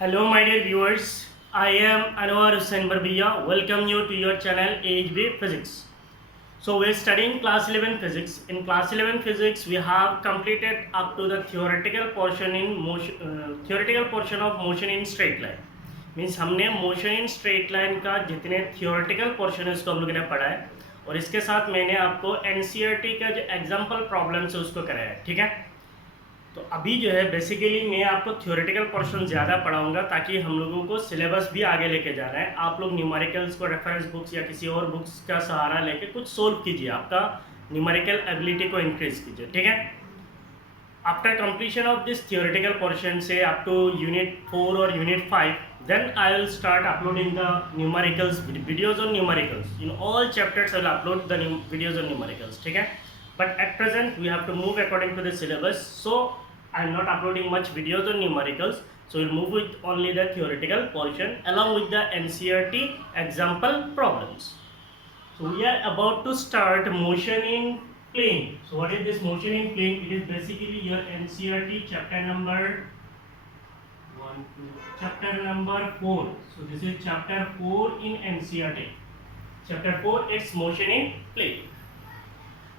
Hello, my dear viewers. I am Anwar Hussain Barbiya. Welcome you to your channel AHB Physics. So we're studying class 11 physics. In class 11 physics, we have completed up to the theoretical portion of motion in straight line. Means हमने motion in straight line का जितने theoretical portion है उसको हम लोगों ने पढ़ा है और इसके साथ मैंने आपको एनसीईआरटी का जो एग्जाम्पल प्रॉब्लम्स है उसको कराया है. ठीक है, तो अभी जो है बेसिकली मैं आपको थ्योरेटिकल पोर्शन ज़्यादा पढ़ाऊंगा ताकि हम लोगों को सिलेबस भी आगे लेके जाना है. आप लोग न्यूमेरिकल्स को रेफरेंस बुक्स या किसी और बुक्स का सहारा लेके कुछ सोल्व कीजिए, आपका न्यूमेरिकल एबिलिटी को इंक्रीज कीजिए. ठीक है, after completion of this theoretical portion से अप टू यूनिट 4 और unit 5 then I will start uploading the numericals videos on numericals. In all chapters I will upload the videos on numericals. ठीक है, but at present we have to move according to the syllabus, so I am not uploading much videos on numericals, so we'll move with only the theoretical portion along with the NCERT example problems. So we are about to start motion in plane. So what is this motion in plane? It is basically your NCERT chapter number 4. So this is chapter 4 in NCERT. Chapter 4, it's motion in plane.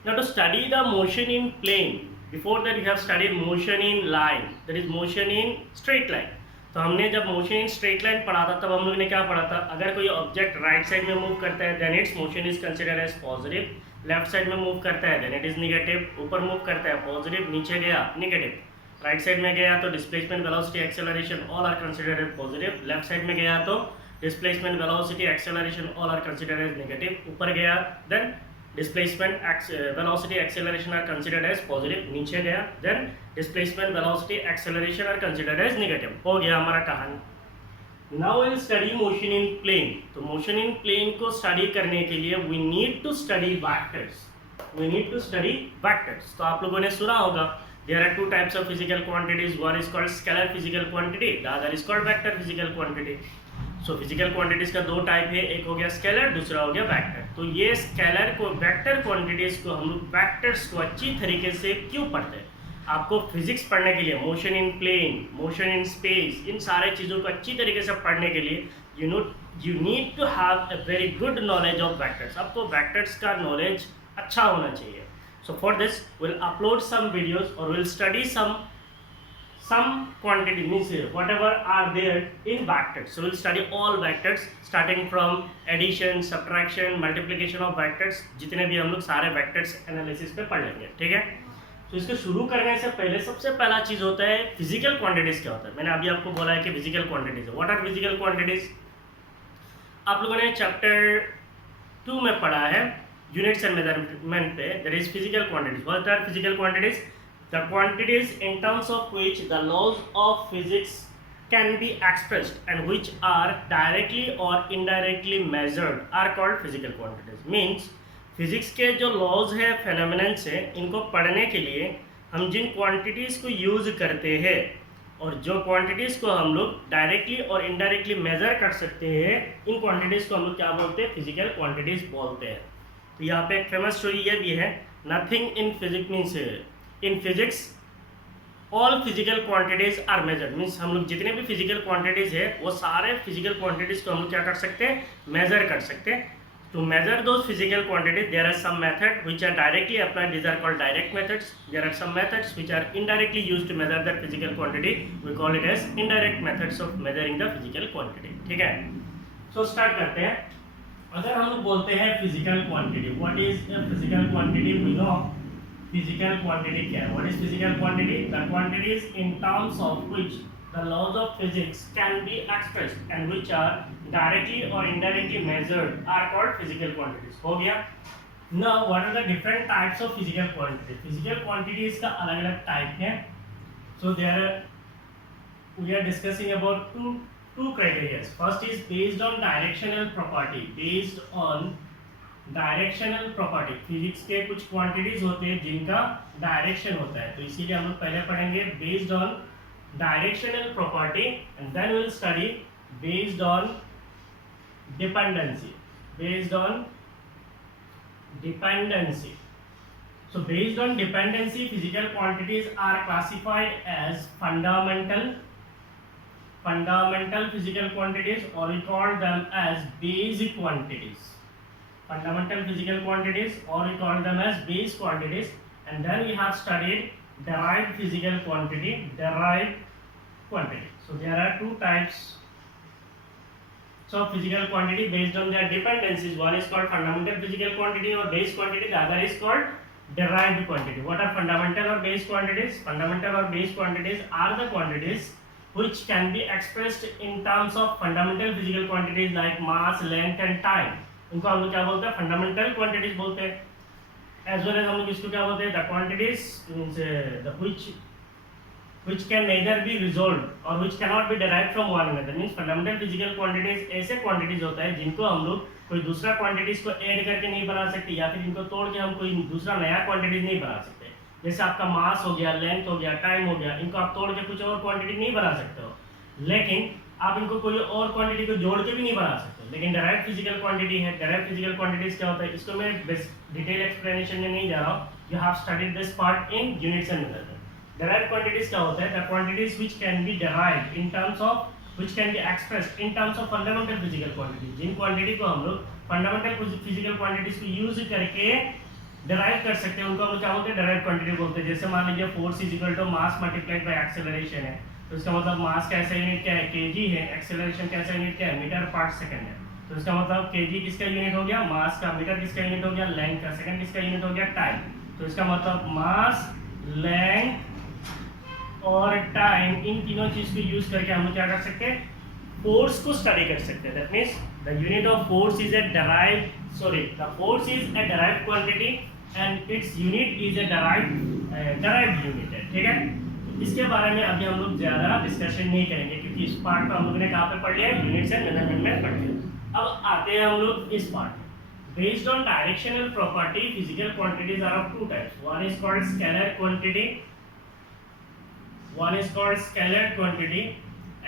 Now to study the motion in plane, before that we have studied motion in line, that is motion in straight line. तो हमने जब motion in straight line पढ़ा था तब हम लोग ने क्या पढ़ा था, अगर कोई ऑब्जेक्ट राइट साइड में मूव करता है then its motion is considered as positive, left side में मूव करता है देन इट इज निगेटिव, ऊपर मूव करता है पॉजिटिव, नीचे गया निगेटिव, राइट साइड में गया तो displacement velocity acceleration all are considered as positive, left side में गया तो displacement velocity acceleration all are considered as negative, ऊपर गया then displacement velocity acceleration are considered as positive, नीचे गया then displacement velocity acceleration are considered as negative. हो गया हमारा कहानी. Now will study motion in plane. तो मोशन इन प्लेन को स्टडी करने के लिए we need to study vectors. तो आप लोगों ने सुना होगा there are two types of physical quantities. One is called scalar physical quantity, the other is called vector physical quantity. So physical quantities का दो टाइप है, एक हो गया स्केलर, दूसरा हो गया वेक्टर. तो ये स्केलर को वेक्टर क्वांटिटीज को हम लोग वेक्टर्स को अच्छी तरीके से क्यों पढ़ते हैं, आपको फिजिक्स पढ़ने के लिए motion in plane, motion in space, इन सारे चीज़ों को अच्छी तरीके से पढ़ने के लिए you need to have a very good knowledge of vectors. आपको वेक्टर्स का नॉलेज अच्छा होना चाहिए. So for this we'll upload some videos or we'll study some quantity, means whatever are there in vectors. So we'll study all vectors starting from addition, subtraction, multiplication of vectors. जितने भी हम लोग सारे vectors analysis पे पढ़ लेंगे. ठीक है, तो इसको शुरू करने से पहले सबसे पहला चीज़ होता है फिजिकल क्वांटिटीज. क्या होता है, मैंने अभी आपको बोला है कि physical quantities. What are physical quantities? आप लोगों ने चैप्टर 2 में पढ़ा है units and measurement पे, that is physical quantities. What are physical quantities? The quantities in terms of which the laws of physics can be expressed and which are directly or indirectly measured are called physical quantities. Means physics के जो laws है phenomenon से, इनको पढ़ने के लिए हम जिन quantities को use करते हैं और जो क्वांटिटीज़ को हम लोग डायरेक्टली और इनडायरेक्टली मेजर कर सकते हैं, इन क्वांटिटीज़ को हम लोग क्या बोलते हैं, फिजिकल क्वांटिटीज़ बोलते हैं. तो यहाँ पे एक फेमस स्टोरी ये भी है, nothing in physics means in physics all physical quantities are measured. Means हम लोग जितने भी फिजिकल क्वांटिटीज है वो सारे फिजिकल क्वांटिटीज को हम लोग क्या कर सकते हैं, मेजर कर सकते हैं. To measure those physical quantities there are some method which are directly applied, these are called direct methods. There are some methods which are indirectly used to measure that physical quantity, we call it as indirect methods of measuring the physical quantity. ठीक है, so start करते हैं. अगर हम लोग बोलते हैं physical quantity, what is a physical quantity? We know physical quantity क्या है. What is physical quantity? The quantities in terms of which the laws of physics can be expressed and which are directly और indirectly measured are called physical quantities. हो गया. Now what are the different types of physical quantity? Physical quantities का अलग अलग type है. So there we are discussing about two criteria. First is based on directional property. Based on directional property. Physics के कुछ quantities होते हैं जिनका direction होता है, तो इसीलिए हम लोग पहले पढ़ेंगे based on directional property and then we'll study based on dependency. Based on dependency. So based on dependency, physical quantities are classified as fundamental, fundamental physical quantities, or we call them as basic quantities. Fundamental physical quantities, or we call them as base quantities. And then we have studied derived physical quantity, derived quantity. So there are two types of physical quantity based on their dependencies. One is called fundamental physical quantity or base quantity, the other is called derived quantity. What are fundamental or base quantities? Fundamental or base quantities are the quantities which can be expressed in terms of fundamental physical quantities like mass, length and time. इनको हम लोग क्या बोलते हैं? Fundamental quantities बोलते हैं. As well as हम लोग इसको क्या बोलते हैं? The quantities means the which can neither be resolved or which cannot be derived from one another. Means fundamental physical quantities ऐसे quantities होता है जिनको हम लोग कोई दूसरा quantities को ऐड करके नहीं बना सकते, या फिर इनको तोड़ के हम कोई दूसरा नया quantities नहीं बना सकते. जैसे आपका मास हो गया, लेंथ हो गया, टाइम हो गया, इनको आप तोड़ के कुछ और क्वांटिटी नहीं बना सकते हो, लेकिन आप इनको कोई और क्वांटिटी को जोड़ के भी नहीं बना सकते. लेकिन डायरेक्ट फिजिकल क्वांटिटी है. डायरेक्ट फिजिकल क्वांटिटीज क्या होता है, इसको मैं डिटेल एक्सप्लेनेशन में नहीं जा रहा हूँ. You have studied this part in units and method. Direct quantities क्या होता है? The quantities which can be derived in terms of, which can be expressed in terms of fundamental physical quantities. जिन quantity को हम लोग fundamental physical quantities को use करके derive कर सकते हैं, उनको हम क्या बोलते हैं? डायरेक्ट क्वांटिटी बोलते हैं. जैसे मान लीजिए force is equal to mass multiplied by acceleration है, तो इसका मतलब मास कैसा यूनिट क्या है? केजी है. एक्सेलरेशन कैसा यूनिट क्या है? मीटर पर सेकंड है. तो इसका मतलब केजी किसका यूनिट हो गया? मास का. मीटर किसका यूनिट हो गया? लेंथ का. सेकंड किसका यूनिट हो गया? टाइम. तो इसका मतलब मास, लेंथ और टाइम, इन तीनों चीज को यूज करके हम क्या कर सकते हैं? फोर्स को स्टडी कर सकते हैं. That means the unit of force is the force is a derived quantity and its unit is a derived unit है. ठीक है. इसके बारे में अभी हम लोग ज्यादा डिस्कशन नहीं करेंगे, क्योंकि इस पार्ट को हम लोगों ने कहाँ पे पढ़ लिया? यूनिट्स एंड मेजरमेंट में पढ़ लिया. अब आते हैं हम लोग इस पार्ट में. Based on directional property, physical quantities are of two types. One is called scalar quantity, one is called scalar quantity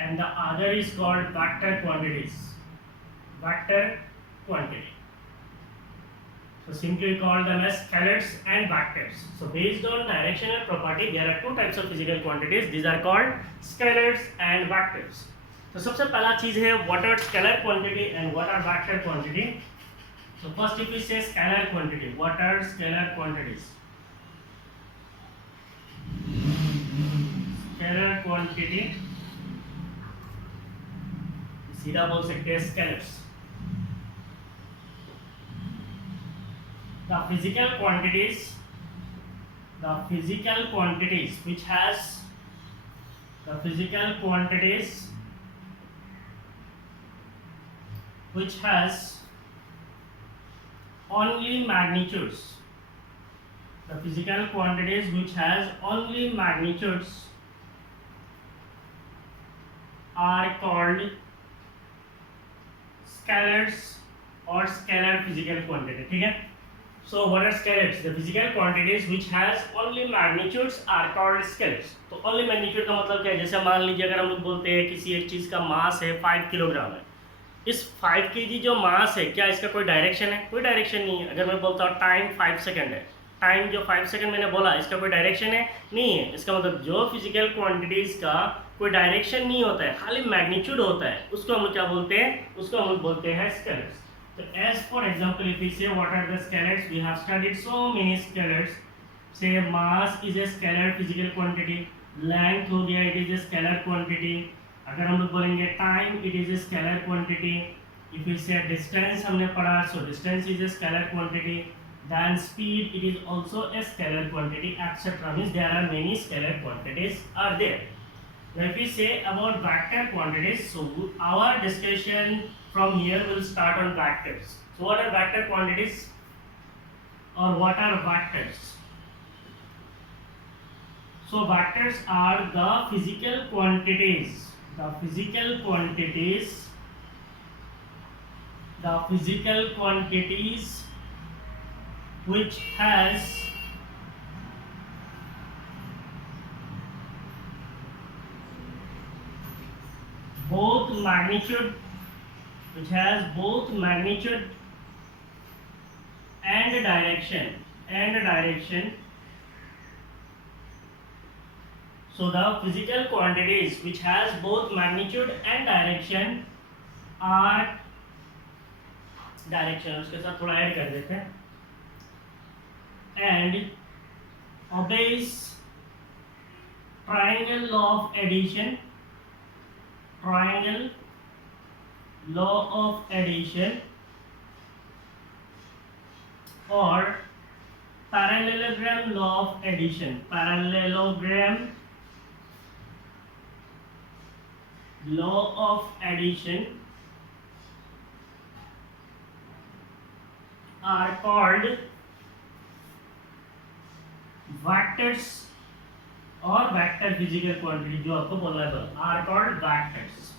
and the other is called vector quantities. Vector quantity. So simply we call them as scalars and vectors. So based on directional property, there are two types of physical quantities. These are called scalars and vectors. So सबसे पहला चीज है what are scalar quantity and what are vector quantity. So first if we say scalar quantity, what are scalar quantities? Scalar quantity सीधा बोल सकते हैं scalars. The physical quantities which has only magnitudes. The physical quantities which has only magnitudes are called scalars or scalar physical quantity. ठीक है. So what are scalars? The physical quantities which has only magnitudes are called scalars. तो only magnitude का मतलब क्या है? जैसे मान लीजिए अगर हम लोग बोलते हैं किसी एक चीज़ का मास है 5 किलोग्राम है, इस 5 kg जो मास है, क्या इसका कोई डायरेक्शन है? कोई डायरेक्शन नहीं है. अगर मैं बोलता हूँ टाइम 5 सेकंड है, टाइम जो 5 सेकंड मैंने बोला, इसका कोई डायरेक्शन है? नहीं है. इसका मतलब जो फिजिकल क्वांटिटीज का कोई डायरेक्शन नहीं होता है, खाली मैग्नीट्यूड होता है, उसको हम क्या बोलते हैं? उसको हम बोलते हैं स्केलर्स. तो as for example if we say what are the scalars, we have studied so many scalars. Say mass is a scalar physical quantity, length हो गया, it is a scalar quantity. अगर हम लोग बोलेंगे time, it is a scalar quantity. If we say distance हमने पढ़ा, so distance is a scalar quantity. Then speed, it is also a scalar quantity, etc. Means there are many scalar quantities are there. Now if we say about vector quantities, so our discussion from here will start on vectors. So what are vector quantities or what are vectors? So vectors are the physical quantities which has both magnitude and direction. So the physical quantities which has both magnitude and direction are उसके साथ थोड़ा add कर देते हैं, and obeys triangle law of addition, triangle law of addition or parallelogram law of addition, parallelogram law of addition are called vectors और vector physical quantity जो आपको बोला है आर कॉल्ड वेक्टर्स।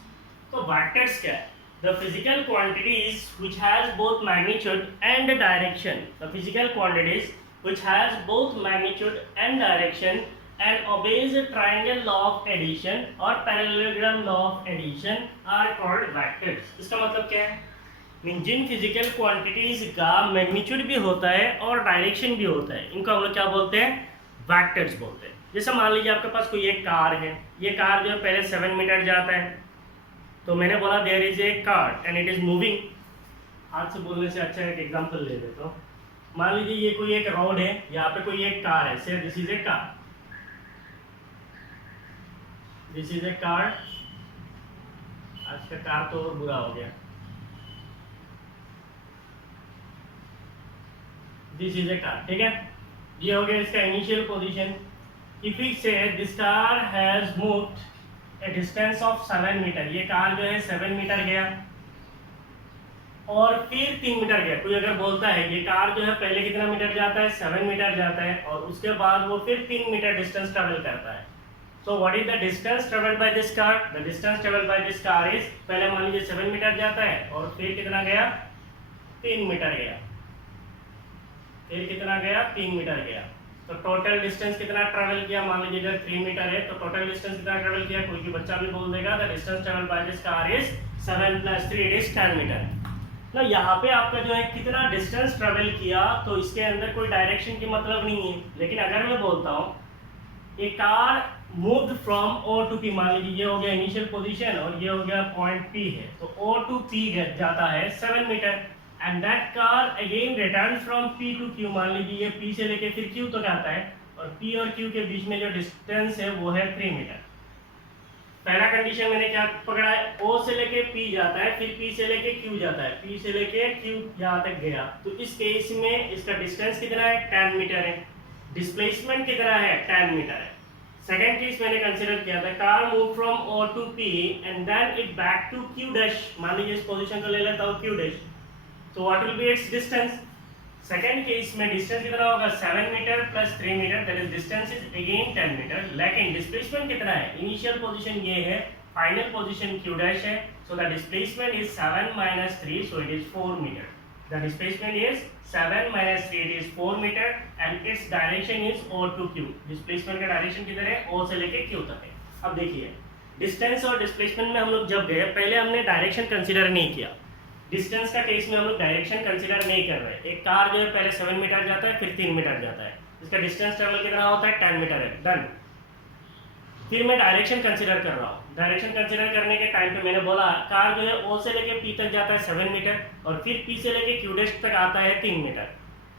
तो वेक्टर्स क्या है? The physical quantities which has both magnitude and direction, the physical quantities which has both magnitude and direction and obeys a triangle law of addition और parallelogram law of addition are called vectors। इसका मतलब क्या है? Mean जिन physical quantities का magnitude भी होता है और डायरेक्शन भी होता है, इनको हम लोग क्या बोलते हैं? वेक्टर्स बोलते हैं। जैसे मान लीजिए आपके पास कोई एक कार है, ये कार जो है पहले 7 मीटर जाता है, तो मैंने बोला there is a car and it is moving. हाथ से बोलने से अच्छा एक एग्जांपल ले लेता हूँ। मान लीजिए ये कोई एक रोड है, यहाँ पे कोई एक कार है, से this is a car, this is a car. आज का कार तो और बुरा हो गया, दिस इज ए कार, ठीक है। ये हो गया इसका initial position. If we say this car has moved a distance of 7 metre, ये कार जो है 7 मीटर गया और फिर 3 मीटर गया। कोई अगर बोलता है ये कार जो है पहले कितना मीटर जाता है? 7 मीटर जाता है और उसके बाद वो फिर 3 मीटर डिस्टेंस ट्रेवल करता है। सो what is the distance travelled by this car? The distance travelled by this car is, पहले मान लीजिए 7 मीटर जाता है और फिर कितना गया? 3 मीटर गया, फिर कितना गया? 3 मीटर गया। तो टोटल डिस्टेंस कितना ट्रैवल किया? मान लीजिए अगर 3 मीटर है तो टोटल डिस्टेंस कितना ट्रैवल किया? कोई भी बच्चा भी बोल देगा the distance travel by this car is 7 + 3 it is 10 metre. ना यहाँ पे आपका जो है कितना डिस्टेंस ट्रैवल किया, तो इसके अंदर कोई डायरेक्शन की मतलब नहीं है। लेकिन अगर मैं बोलता हूँ a car moved from O to P, मान लीजिए ये हो गया इनिशियल पोजीशन और ये हो गया पॉइंट P है, तो O to P जाता है 7 metre and that car again return from P to Q। मान लीजिए ये P से लेके फिर Q तक आता है और P और Q के बीच में जो डिस्टेंस है वो है 3 मीटर। पहला कंडीशन मैंने क्या पकड़ा है? O से लेके P जाता है, फिर P से लेके Q जाता है, P से लेके Q यहाँ तक गया। तो इस केस में इसका डिस्टेंस कितना है? 10 मीटर है। डिस्प्लेसमेंट कितना है? 10 मीटर है। सेकेंड केस मैंने कंसिडर किया था, car move from O to P and then it back to Q dash. मान लीजिए इस पोजीशन को ले लेता हूँ Q डैश, तो what will be its distance? Second case में डिस्टेंस कितना होगा? 7 metre plus 3 metre, that is distance is again 10 metre. लेकिन डिस्प्लेसमेंट कितना है? इनिशियल पोजीशन ये है, फाइनल पोजीशन Q डैश है, so the displacement is 7 - 3, so it is 4 metre. The displacement is 7 - 3, it is 4 meter and its direction is O to Q। Displacement का direction किधर है? O से लेके Q तक है। अब देखिए डिस्टेंस और डिस्प्लेसमेंट में हम लोग जब गए, पहले हमने डायरेक्शन कंसीडर नहीं किया। डिस्टेंस का केस में हम लोग डायरेक्शन कंसीडर नहीं कर रहे। एक कार जो है पहले 7 मीटर जाता है, फिर 3 मीटर जाता है, इसका डिस्टेंस ट्रेवल कितना होता है? 10 मीटर है, डन। फिर मैं डायरेक्शन कंसीडर कर रहा हूँ। डायरेक्शन कंसीडर करने के टाइम पे मैंने बोला कार जो है O से लेके P तक जाता है 7 मीटर और फिर P से लेके Q डैश तक आता है 3 मीटर।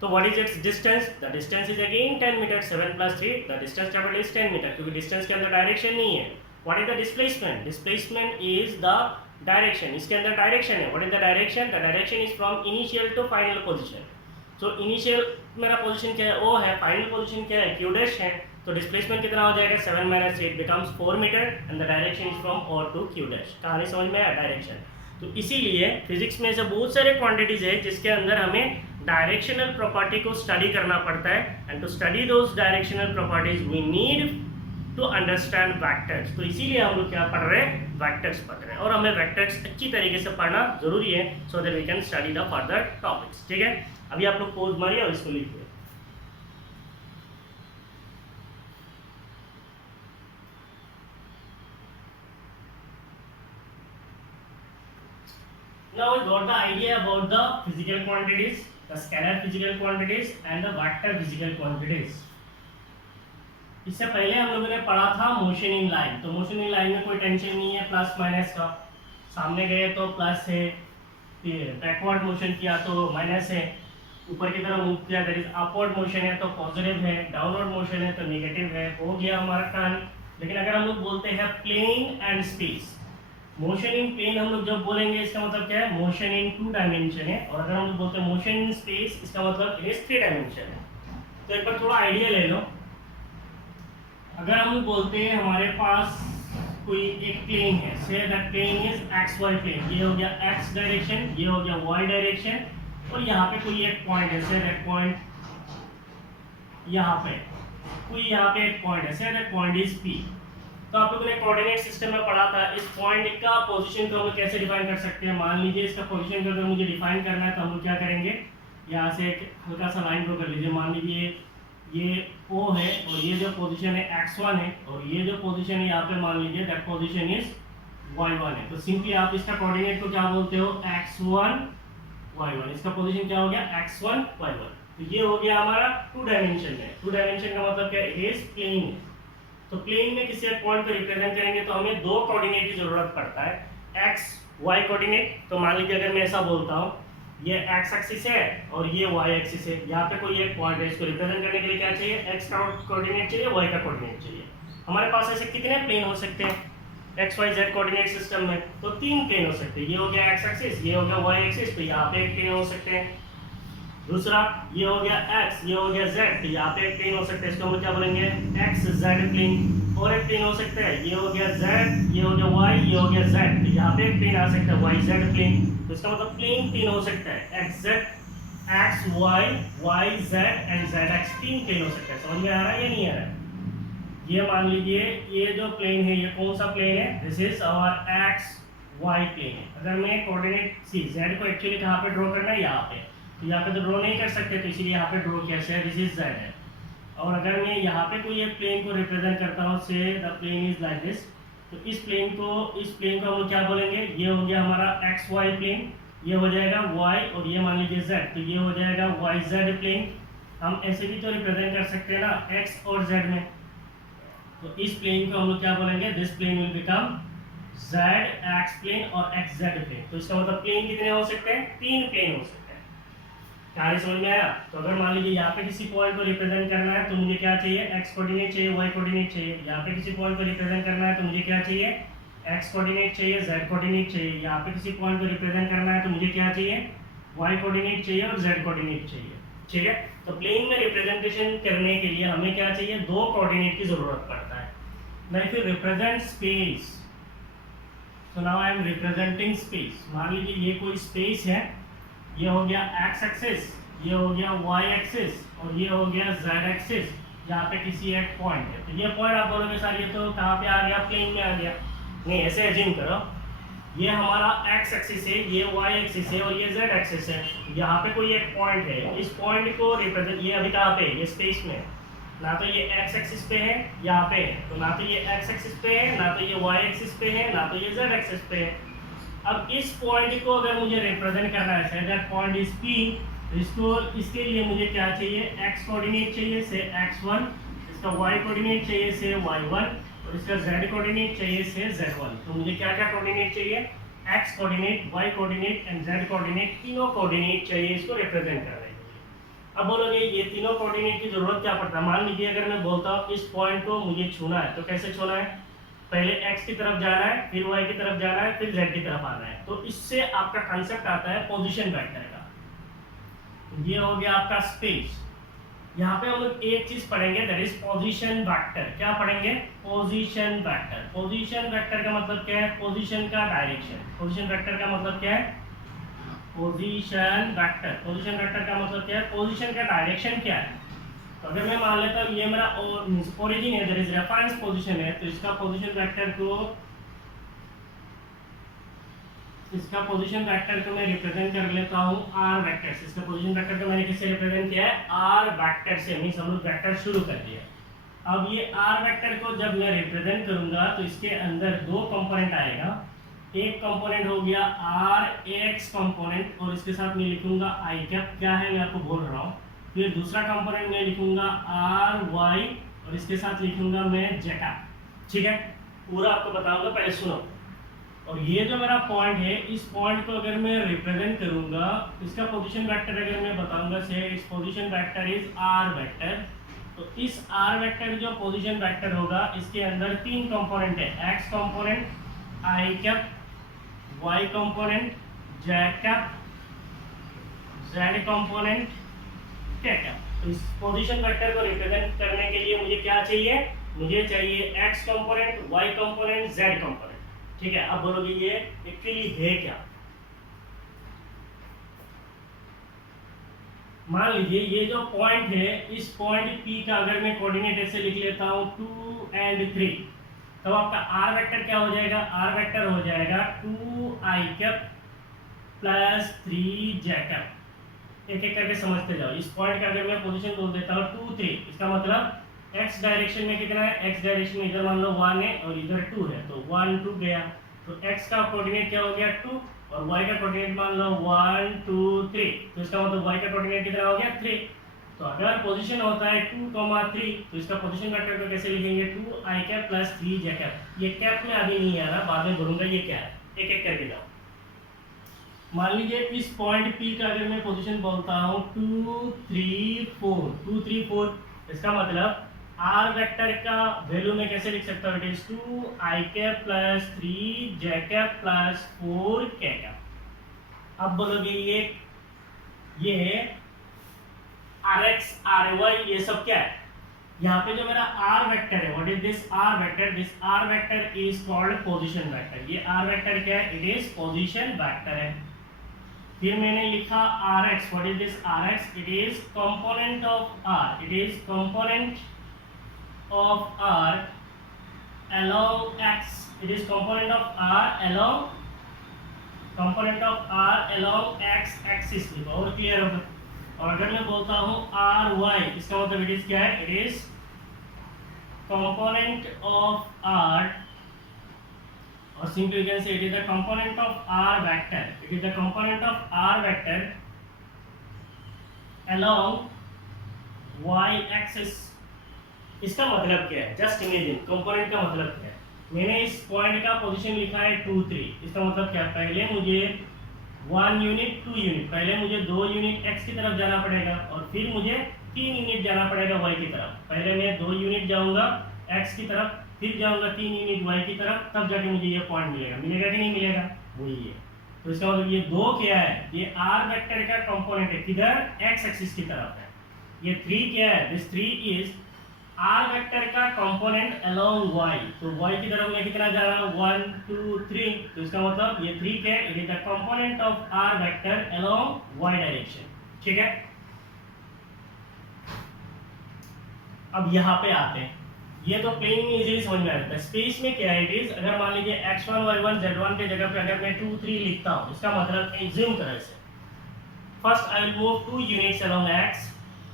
तो what is its distance? The distance is again 10 metre. 7 + 3, the distance travelled is 10 metre, क्योंकि डिस्टेंस के अंदर डायरेक्शन नहीं है। What is the displacement? Displacement is the direction, इसके अंदर डायरेक्शन है। What is the direction? The direction is from initial to final position. So initial मेरा position क्या है? O है, फाइनल पोजीशन क्या है? Q डैश है। तो डिस्प्लेसमेंट कितना हो जाएगा? 7 - 3 becomes 4 metre and the direction is from O to Q dash. कहानी समझ में आया? डायरेक्शन। तो इसीलिए फिजिक्स में ऐसे बहुत सारे क्वांटिटीज है जिसके अंदर हमें डायरेक्शनल प्रॉपर्टी को स्टडी करना पड़ता है and to study those directional properties we need to understand vectors. तो इसीलिए हम लोग क्या पढ़ रहे हैं? वेक्टर्स पढ़ रहे हैं और हमें वेक्टर्स अच्छी तरीके से पढ़ना जरूरी है so that we can study the further topics. ठीक है, अभी आप लोग पोज मारिए और इसको लिखिए। Now we got the idea about the physical quantities, the scalar physical quantities and the vector physical quantities. इससे पहले हम लोगों ने पढ़ा था मोशन इन लाइन, तो मोशन इन लाइन में कोई टेंशन नहीं है प्लस माइनस का, सामने गए तो प्लस है, बैकवर्ड मोशन किया तो माइनस है, ऊपर की तरफ मूव किया दैट इज अपवर्ड मोशन है तो पॉजिटिव है, डाउनवर्ड मोशन है तो नेगेटिव है, हो गया हमारा कहानी। लेकिन अगर हम लोग बोलते हैं plane and space, motion in plane हम लोग जब बोलेंगे इसका मतलब क्या है, मोशन इन 2 डायमेंशन है, और अगर हम लोग बोलते हैं मोशन इन स्पेस इसका मतलब इट इज 3 डायमेंशन है। तो एक बार थोड़ा आइडिया ले लो, अगर हम लोग बोलते हैं हमारे पास कोई एक प्लेन है, say that plane is x y plane, ये हो गया एक्स डायरेक्शन, ये हो गया वाई डायरेक्शन, और यहाँ पे कोई एक पॉइंट है, से दैट पॉइंट यहाँ पे कोई यहाँ पे एक पॉइंट है, say that point is P. तो आप लोगों ने कोऑर्डिनेट सिस्टम में पढ़ा था, इस पॉइंट का पोजीशन को हम कैसे डिफाइन कर सकते हैं। मान लीजिए इसका पोजीशन को अगर मुझे डिफाइन करना है तो हम लोग क्या करेंगे, यहाँ से एक हल्का सा लाइन ड्रॉ कर लीजिए, मान लीजिए ये O है और ये जो पोजीशन है x1 है, और ये जो पोजीशन है यहाँ पे मान लीजिए दैट पोजीशन इज y1 है। तो सिंपली आप इसका कोऑर्डिनेट को क्या बोलते हो, x1 y1, इसका पोजीशन क्या हो गया x1 y1। तो ये हो गया हमारा 2 डायमेंशन में, 2 डायमेंशन का मतलब क्या है, इट इज प्लेन। तो प्लेन में किसी एक पॉइंट को रिप्रेजेंट करेंगे तो हमें 2 कोऑर्डिनेट की जरूरत पड़ता है, x y कोऑर्डिनेट। तो मान लीजिए अगर मैं ऐसा बोलता हूँ ये x एक्सिस है और ये y एक्सिस है, यहाँ पे कोई एक पॉइंट है, इसको रिप्रेजेंट करने के लिए क्या चाहिए, x का कोऑर्डिनेट चाहिए, y का कोऑर्डिनेट चाहिए। हमारे पास ऐसे कितने प्लेन हो सकते हैं x y z coordinate system में, तो 3 प्लेन हो सकते हैं, ये हो गया x एक्सिस, ये हो गया y एक्सिस, तो यहाँ पे एक प्लेन हो सकते हैं। दूसरा ये हो गया x, ये हो गया z, तो यहाँ पे एक प्लेन हो सकता है, इसको हम क्या बोलेंगे, x z प्लेन। और एक प्लेन हो सकता है, ये हो गया z, ये हो गया y, ये हो गया z, तो यहाँ पे एक प्लेन आ सकता है y z प्लेन। तो इसका मतलब प्लेन 3 हो सकता है, x z, x y, y z and z x, 3 plane हो सकता है। समझ में आ रहा है या नहीं आ रहा है? ये मान लीजिए ये जो प्लेन है ये कौन सा प्लेन है, this is our x y plane है। अगर मैं कोऑर्डिनेट सी z को एक्चुअली कहाँ पे ड्रॉ करना है, यहाँ पे, तो यहाँ पे तो ड्रॉ नहीं कर सकते, तो इसीलिए यहाँ पे ड्रॉ किया है, दिस इज z है। और अगर मैं यहाँ पे कोई एक प्लेन को रिप्रेजेंट करता हूँ, say the plane is like this, तो इस प्लेन को हम लोग क्या बोलेंगे, ये हो गया हमारा एक्स वाई प्लेन, ये हो जाएगा y, और ये मान लीजिए z, तो ये हो जाएगा y z प्लेन। हम ऐसे भी तो रिप्रेजेंट कर सकते हैं ना x और z में, तो इस प्लेन को हम लोग क्या बोलेंगे, this plane will become z x plane और x z प्लेन। तो इसका मतलब प्लेन कितने हो सकते हैं, 3 प्लेन हो सकते हैं। क्या समझ में आया? तो अगर मान लीजिए यहाँ पे किसी पॉइंट को रिप्रेजेंट करना है तो मुझे क्या चाहिए, x कोऑर्डिनेट चाहिए, y कोऑर्डिनेट चाहिए। यहाँ पे किसी पॉइंट को रिप्रेजेंट करना है तो मुझे क्या चाहिए, x कोऑर्डिनेट चाहिए, z कोऑर्डिनेट चाहिए। यहाँ पे किसी पॉइंट को रिप्रेजेंट करना है तो मुझे क्या चाहिए, y कोऑर्डिनेट चाहिए और z कोऑर्डिनेट चाहिए। ठीक है, तो प्लेन में रिप्रेजेंटेशन करने के लिए हमें क्या चाहिए, 2 कोऑर्डिनेट की जरूरत पड़ता है। ना फिर रिप्रेजेंट स्पेस, तो now I am representing space. मान लीजिए ये कोई स्पेस है, ये हो गया x एक्सिस, ये हो गया y एक्सिस और ये हो गया z एक्सिस, यहाँ पे किसी एक पॉइंट है। तो ये पॉइंट आप बोलोगे सर ये तो कहाँ पे आ गया, प्लेन में आ गया। नहीं, ऐसे एज्यूम करो ये हमारा x एक्सिस है, ये y एक्सिस है और ये z एक्सिस है। यहाँ पे कोई एक पॉइंट है, इस पॉइंट को रिप्रेजेंट, ये अभी कहाँ पे, ये स्पेस में, ना तो ये x एक्सिस पे है, यहाँ पे है, तो ना तो ये x एक्सिस पे है, ना तो ये y एक्सिस पे है, ना तो ये z एक्सिस पे है। अब इस पॉइंट को अगर मुझे रिप्रेजेंट करना है, दैट पॉइंट इज P, इसके लिए मुझे क्या चाहिए, x कोऑर्डिनेट चाहिए से x1, इसका y कोऑर्डिनेट चाहिए से y1 और इसका z कोऑर्डिनेट चाहिए से z1। तो मुझे क्या क्या कोऑर्डिनेट चाहिए, x coordinate, y coordinate and z coordinate, तीनों कोऑर्डिनेट चाहिए इसको रिप्रेजेंट करने के लिए। अब बोलोगे ये तीनों कोऑर्डिनेट की जरूरत क्या पड़ता है। मान लीजिए अगर मैं बोलता हूँ इस पॉइंट को मुझे छूना है, तो कैसे छूना है, पहले x की तरफ जाना है, फिर y की तरफ जाना है, फिर z की तरफ आना है। तो इससे आपका कांसेप्ट आता है पोजीशन वेक्टर का। ये हो गया आपका स्पेस। यहाँ पे हम लोग एक चीज पढ़ेंगे, दैट इज पोजीशन वेक्टर। क्या पढ़ेंगे, पोजीशन वेक्टर। पोजीशन वेक्टर का मतलब क्या है, पोजीशन का डायरेक्शन। पोजीशन वेक्टर का मतलब क्या है, पोजीशन वेक्टर। पोजीशन वेक्टर का मतलब क्या है, पोजीशन का डायरेक्शन क्या है। तो अगर मैं मान लेता हूँ ये मेरा ओरिजिन है, दैट इज रेफरेंस पोजीशन है, तो इसका पोजीशन वेक्टर को मैं रिप्रेजेंट कर लेता हूँ r वेक्टर से। इसका पोजीशन वेक्टर को मैंने किससे रिप्रेजेंट किया है, r वेक्टर से। मींस हम लोग वेक्टर शुरू कर दिया। अब ये r वेक्टर को जब मैं रिप्रेजेंट करूंगा तो इसके अंदर 2 कंपोनेंट आएगा। एक कंपोनेंट हो गया r x कंपोनेंट और इसके साथ मैं लिखूंगा i कैप, क्या है मैं आपको बोल रहा हूँ। फिर दूसरा कंपोनेंट मैं लिखूंगा r y और इसके साथ लिखूंगा मैं जैकब, ठीक है। पूरा आपको बताऊंगा, पहले सुनो। और ये जो मेरा पॉइंट है, इस पॉइंट को अगर मैं रिप्रेजेंट करूंगा, इसका पोजीशन वेक्टर अगर मैं बताऊंगा से इस position vector is R vector, तो इस आर वेक्टर जो पोजीशन वेक्टर होगा इसके अंदर तीन कंपोनेंट है, X component, I cap, Y component, Z cap, Z component, K cap. तो इस पोजीशन वेक्टर को रिप्रेजेंट करने के लिए मुझे क्या चाहिए, मुझे चाहिए x component, y component, z component, ठीक है। अब बोलोगे ये एक्चुअली है क्या। मान लीजिए ये जो पॉइंट है, इस पॉइंट P का अगर मैं कोऑर्डिनेट ऐसे लिख लेता हूँ 2 and 3, तो आपका आर वेक्टर क्या हो जाएगा, आर वेक्टर हो जाएगा 2i cap plus 3j cap. एक एक करके समझते जाओ। इस पॉइंट का अगर मैं पोजीशन बोल देता हूँ 2 3, इसका मतलब x डायरेक्शन में कितना है, x डायरेक्शन में इधर मान लो 1 है और इधर 2 है, तो 1 2 गया। तो x का कोऑर्डिनेट क्या हो गया 2, और y का कोऑर्डिनेट मान लो 1 2 3, तो इसका मतलब y का कोऑर्डिनेट कितना हो गया 3। तो अगर पोजीशन होता है 2, 3, तो इसका पोजीशन वेक्टर को कैसे लिखेंगे, 2i cap plus 3j cap. ये कैप में अभी नहीं आ रहा, बाद में बोलूंगा ये क्या है, एक एक करके जाओ। मान लीजिए इस पॉइंट P का अगर मैं पोजीशन बोलता हूँ 2 3 4, 2 3 4, इसका मतलब आर वेक्टर का वैल्यू में कैसे लिख सकता हूँ, it is 2i cap plus 3j cap plus 4k cap. अब बोलोगे ये rx ry ये सब क्या है, यहाँ पे जो मेरा r वेक्टर है, what is this r vector, this r vector is called position vector. ये r वेक्टर क्या है, इट इज पोजीशन वेक्टर है। फिर मैंने लिखा rx, what is this rx, it is component of r, it is component of r along x, it is component of r along x axis लिखो और clear होगा। और अगर मैं बोलता हूँ r y, इसका मतलब इट इज क्या है, it is component of r, or simply you can say it is the component of r vector, it is the component of r vector along y axis। इसका मतलब क्या है, just imagine component का मतलब क्या है। मैंने इस पॉइंट का पोजीशन लिखा है 2 3, इसका मतलब क्या, पहले मुझे 1 यूनिट 2 यूनिट, पहले मुझे 2 यूनिट x की तरफ जाना पड़ेगा और फिर मुझे 3 यूनिट जाना पड़ेगा y की तरफ। पहले मैं 2 यूनिट जाऊंगा x की तरफ, फिर जाऊंगा 3 यूनिट y की तरफ, तब जाके मुझे ये पॉइंट मिलेगा। मिलेगा कि नहीं मिलेगा, वही है। तो इसका मतलब ये 2 क्या है, ये r वेक्टर का कंपोनेंट है, किधर, x एक्सिस की तरफ है। ये 3 क्या है, दिस 3 इज r वेक्टर का कंपोनेंट अलोंग y, तो y की तरफ में कितना जा रहा है 1 2 3, तो इसका मतलब ये 3 क्या है, it is the component of r vector along y direction, ठीक है। अब यहाँ पे आते हैं, ये तो प्लेन में इजीली समझ में आ जाता है। स्पेस में क्या है, इट इज अगर मान लीजिए x1 y1 z1 के जगह पे अगर मैं 2 3 लिखता हूँ, इसका मतलब एज्यूम करें इसे, first I will move 2 units along x,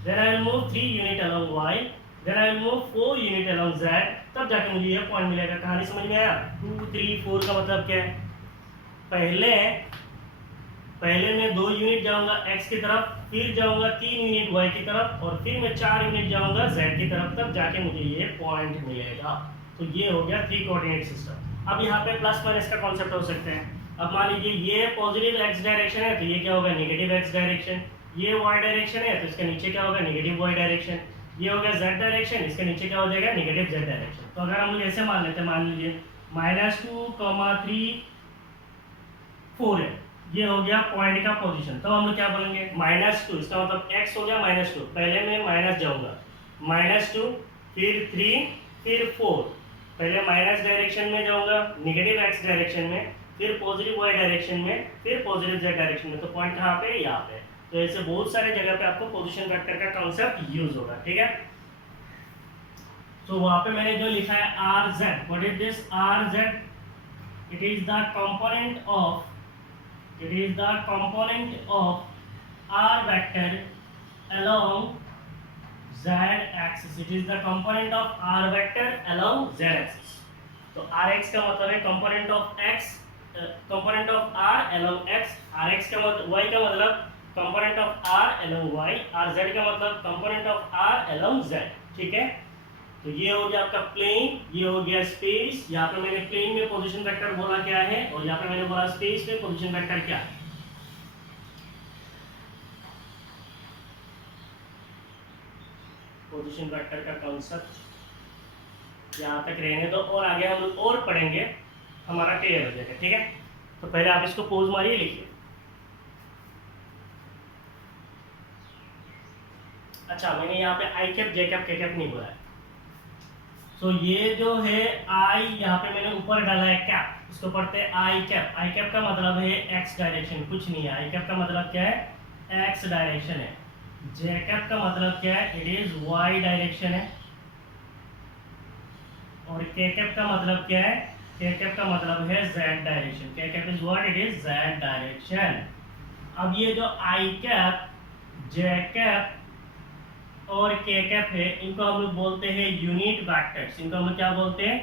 देन आई विल मूव 3 unit along y, then I will move 4 unit along z, तब जाके मुझे ये पॉइंट मिलेगा। कहानी समझ में आया, 2 3 4 का मतलब क्या है, पहले मैं 2 यूनिट जाऊंगा x की तरफ, फिर जाऊंगा 3 यूनिट y की तरफ और फिर मैं 4 यूनिट जाऊंगा z की तरफ, तब जाके मुझे ये पॉइंट मिलेगा। तो ये हो गया 3 कोऑर्डिनेट सिस्टम। अब यहाँ पे प्लस माइनस का कॉन्सेप्ट हो सकते हैं। अब मान लीजिए ये पॉजिटिव x डायरेक्शन है, तो ये क्या होगा, नेगेटिव x डायरेक्शन। ये y डायरेक्शन है, तो इसका नीचे क्या होगा, नेगेटिव y डायरेक्शन। ये हो गया z डायरेक्शन, इसके नीचे क्या हो जाएगा, नेगेटिव z डायरेक्शन। तो अगर हम लोग ऐसे मान लेते हैं, मान लीजिए -2, 3 4 है, ये हो गया पॉइंट का पोजीशन। तो हम लोग क्या बोलेंगे, -2, इसका मतलब x हो गया -2, पहले मैं माइनस जाऊंगा, -2 फिर 3 फिर 4, पहले माइनस डायरेक्शन में जाऊंगा, नेगेटिव x डायरेक्शन में, फिर पॉजिटिव y डायरेक्शन में, फिर पॉजिटिव z डायरेक्शन में। तो पॉइंट कहाँ पे, यहाँ पे। तो ऐसे बहुत सारे जगह पे आपको पोजीशन वेक्टर का कॉन्सेप्ट यूज होगा, ठीक है। तो वहां पे मैंने जो लिखा है rz, what is this rz, it is the component of r vector along z axis, it is the component of r vector along z axis. तो rx का मतलब है component of x, component of r along x, rx का मतलब y का मतलब component of r along y, और z का मतलब component of r along z, ठीक है। तो ये हो गया आपका प्लेन, ये हो गया स्पेस। यहाँ पे मैंने प्लेन में पोजीशन वेक्टर बोला क्या है, और यहाँ पे मैंने बोला स्पेस में पोजीशन वेक्टर क्या है। पोजीशन वेक्टर का कॉन्सेप्ट यहाँ तक रहने दो, और आगे हम और पढ़ेंगे, हमारा क्लियर हो जाएगा। ठीक है, तो पहले आप इसको पोज मारिए, लिखिए। अच्छा, मैंने यहाँ पे आई cap j cap k cap नहीं बोला है। सो ये जो है आई, यहाँ पे मैंने ऊपर डाला है कैप, इसको पढ़ते हैं आई कैप। आई कैप का मतलब है एक्स डायरेक्शन, कुछ नहीं है। आई कैप का मतलब क्या है, एक्स डायरेक्शन है। जे कैप का मतलब क्या है, इट इज वाई डायरेक्शन है। और के कैप का मतलब क्या है, के कैप का मतलब है जेड डायरेक्शन। के cap is what, it is Z direction. अब ये जो आई कैप, जे कैप और के कैप है, इनको हम लोग बोलते हैं यूनिट वेक्टर्स। इनको हम लोग क्या बोलते हैं,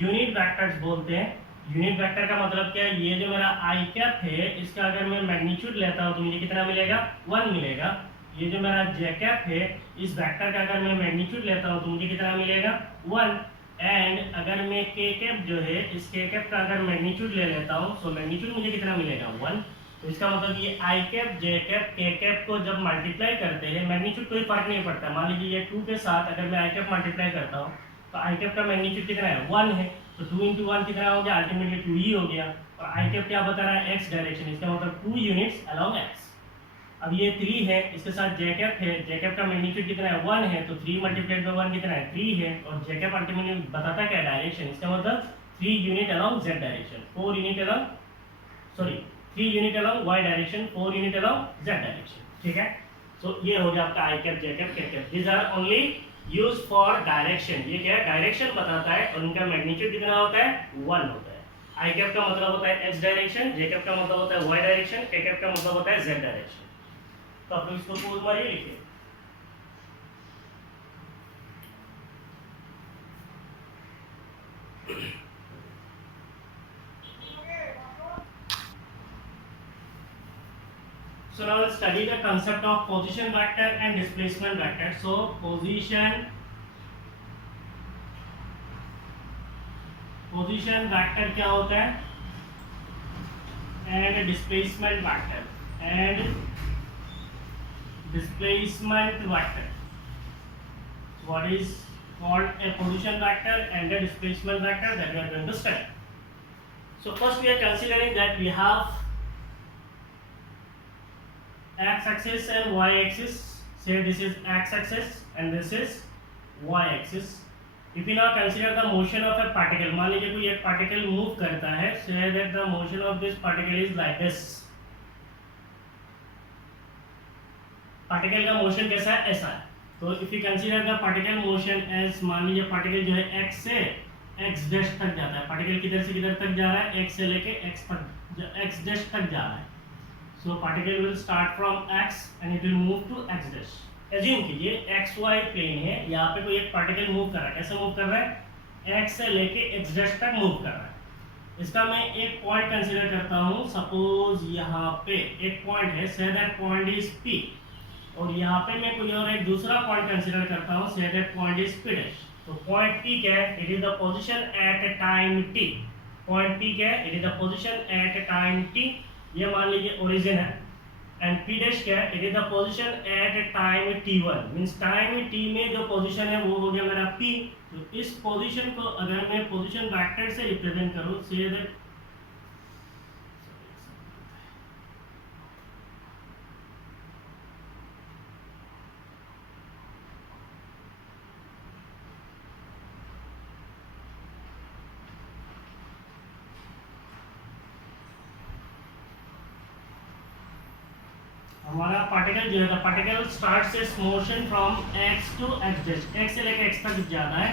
यूनिट वेक्टर्स बोलते हैं। यूनिट वेक्टर का मतलब क्या है, ये जो मेरा आई कैप है, इसका अगर मैं मैग्नीट्यूड लेता हूँ तो मुझे कितना मिलेगा, 1 मिलेगा। ये जो मेरा जे कैप है, इस वेक्टर का अगर मैं मैग्नीट्यूड लेता हूँ तो मुझे कितना मिलेगा, 1। एंड अगर मैं के कैप जो है, इस के कैप का अगर मैग्नीट्यूड ले लेता हूँ तो मैग्नीट्यूड मुझे कितना मिलेगा, 1। तो इसका मतलब ये आई cap, j cap, k cap को जब मल्टीप्लाई करते हैं, मैग्नीट्यूड कोई फर्क नहीं पड़ता। मान लीजिए ये 2 के साथ अगर मैं आई कैप मल्टीप्लाई करता हूँ तो आई कैप का मैग्नीट्यूड कितना है, 1 है। तो 2 × 1 कितना हो गया, अल्टीमेटली 2 ही हो गया। और आई कैप क्या बता रहा है, एक्स डायरेक्शन, इसका मतलब 2 यूनिट्स अलोंग एक्स। अब ये 3 है, इसके साथ जे कैप है, जे कैप का मैग्नीट्यूड कितना है, 1 है। तो 3 मल्टीप्लाइड बाय 1 कितना है, 3 है। और जे कैप अल्टीमेटली बताता क्या, डायरेक्शन, इसका मतलब 3 unit along z direction, 4 unit along, sorry 3 unit along y direction, 4 unit along z direction. ठीक है, तो ये हो गया आपका i cap, j cap, k cap. These are only use for direction. ये क्या है, डायरेक्शन बताता है, और इनका मैग्नीट्यूड कितना होता है, 1 होता है। आई कैप का मतलब होता है एक्स डायरेक्शन, जे कैप का मतलब होता है वाई डायरेक्शन, के कैप का मतलब होता है जेड डायरेक्शन। तो आप लोग इसको पोज मारिए, लिखिए। So now let's study the concept of position vector and displacement vector. So position vector क्या होता है, and displacement vector, and displacement vector. What is called a position vector and a displacement vector, that we are going to study. So first we are considering that we have x-axis and y-axis. Say this is x-axis and this is y-axis. If we now consider the motion of a particle, मान लीजिए कोई एक particle move करता है, say that the motion of this particle is like this. particle का motion कैसा है, ऐसा है। तो if we consider the particle motion as, मान लीजिए particle जो है x से x dash तक जाता है। particle किधर से किधर तक जा रहा है, x से लेके x तक, x dash तक जा रहा है। So particle will start from x and it will move to x dash. Assume कीजिए xy plane है, यहाँ पे कोई एक particle move कर रहा है। कैसे move कर रहा है, x से लेके x dash तक move कर रहा है। इसका मैं एक point consider करता हूँ। Suppose यहाँ पे एक point है, say that point is P, और यहाँ पे मैं कोई और एक दूसरा point consider करता हूँ, say that point is P dash। तो point P क्या है, it is the position at a time t। point P क्या है, it is the position at a time t। ये मान लीजिए ओरिजिन है। एंड पी डैश क्या है, it is the position at a time t1, means time t में जो पोजीशन है वो हो गया मेरा p। तो इस पोजीशन को अगर मैं पोजीशन वेक्टर से रिप्रेजेंट करूं, से दैट हमारा पार्टिकल जो है, particle starts its motion from x to x dash, x से लेकर x तक जाना है।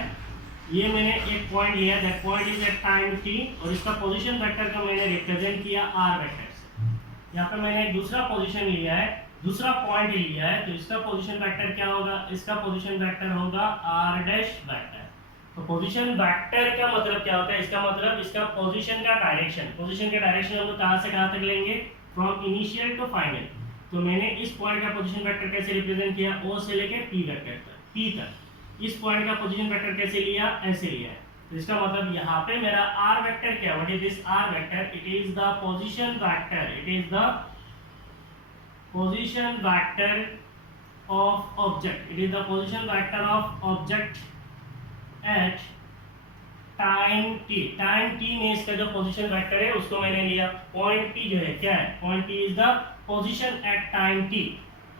ये मैंने एक पॉइंट लिया, that point is at time t, और इसका पोजीशन वेक्टर को मैंने रिप्रेजेंट किया r वेक्टर से। यहाँ पे मैंने दूसरा पोजीशन लिया है, दूसरा पॉइंट लिया है, तो इसका पोजीशन वेक्टर क्या होगा, इसका पोजीशन वेक्टर होगा r डैश वेक्टर। तो पोजीशन वेक्टर का मतलब क्या होता है, इसका मतलब इसका पोजीशन का डायरेक्शन, पोजीशन का डायरेक्शन हम लोग कहाँ से कहाँ तक लेंगे, फ्रॉम इनिशियल टू फाइनल। तो मैंने इस पॉइंट का पोजीशन वेक्टर कैसे रिप्रेजेंट किया, O से लेके P वेक्टर तक, P तक। इस पॉइंट का पोजीशन वेक्टर कैसे लिया, ऐसे लिया है। तो इसका मतलब यहाँ पे मेरा आर वेक्टर क्या, what is this r vector, it is the position vector, it is the position vector of object, it is the position vector of object at time t, time t में इसका जो position vector है उसको मैंने लिया। Point p जो है क्या है, point p is the position at time t,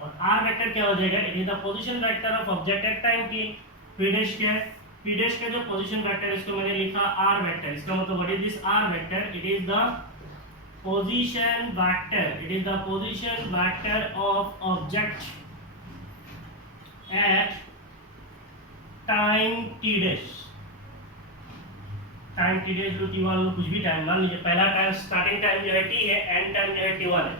और r वेक्टर क्या हो जाएगा, it is the position vector of object at time t। p dash क्या है, p डैश का जो पोजीशन वेक्टर है इसको मैंने लिखा r वेक्टर। इसका मतलब what is this r vector, it is the position vector, it is the position vector of object at time t dash, time t dash t1 कुछ भी टाइम मान लीजिए, पहला टाइम स्टार्टिंग टाइम जो है t है, एंड टाइम जो है t1 है।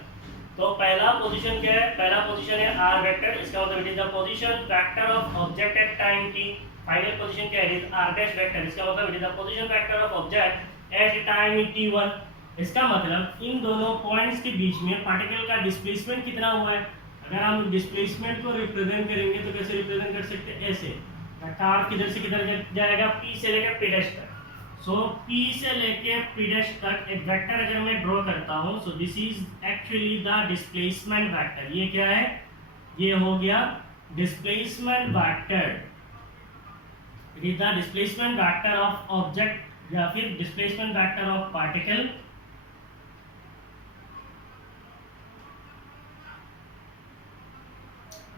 तो पहला पोजीशन क्या है, पहला पोजीशन है r वेक्टर, इसका मतलब it is the position vector of object at time t। Final position क्या है, it is r dash vector, इसका मतलब it is the position vector of object at time t1। इसका मतलब इन दोनों पॉइंट्स के बीच में पार्टिकल का डिस्प्लेसमेंट कितना हुआ है। अगर हम डिस्प्लेसमेंट को रिप्रेजेंट करेंगे तो कैसे रिप्रेजेंट कर सकते हैं, ऐसे वेक्टर किधर से किधर जाएगा, p से लेकर p डैश तक। सो p से लेकर p डैश तक एक वेक्टर अगर मैं ड्रॉ करता हूं, सो this is actually the displacement vector. ये क्या है, ये हो गया displacement vector, it is the displacement vector of object या फिर displacement vector of particle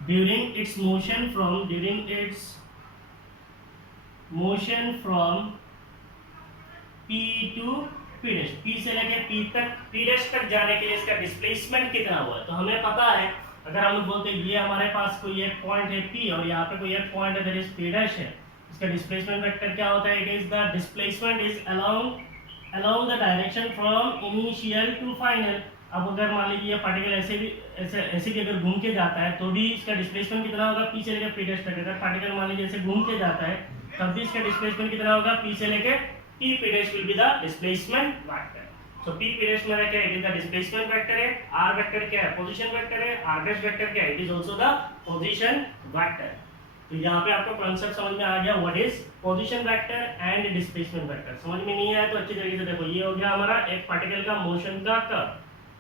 during its motion from p to p dash, p से लेके p तक, p dash तक जाने के लिए इसका डिस्प्लेसमेंट कितना हुआ है। तो हमें पता है, अगर हम लोग बोलते हैं ये हमारे पास कोई एक पॉइंट है p और यहाँ पे कोई एक पॉइंट है दैट इज p dash है, इसका डिस्प्लेसमेंट वेक्टर क्या होता है, it is the displacement is along the direction from initial to final। अब अगर मान लीजिए पार्टिकल ऐसे भी अगर घूम के जाता है तो भी इसका डिस्प्लेसमेंट कितना होगा, p से लेकर p डैश तक। अगर पार्टिकल मान लीजिए ऐसे घूम के जाता है तब भी इसका डिस्प्लेसमेंट कितना होगा, p से लेकर p dash will be the displacement vector. So p dash मेरा क्या है, it is the displacement vector है, r वेक्टर क्या है, पोजीशन वेक्टर है, r डैश वेक्टर क्या है, it is also the position vector. तो यहाँ पे आपको कॉन्सेप्ट समझ में आ गया, what is position vector and displacement vector. समझ में नहीं आया तो अच्छी तरीके से देखो, ये हो गया हमारा एक पार्टिकल का मोशन का कर्व।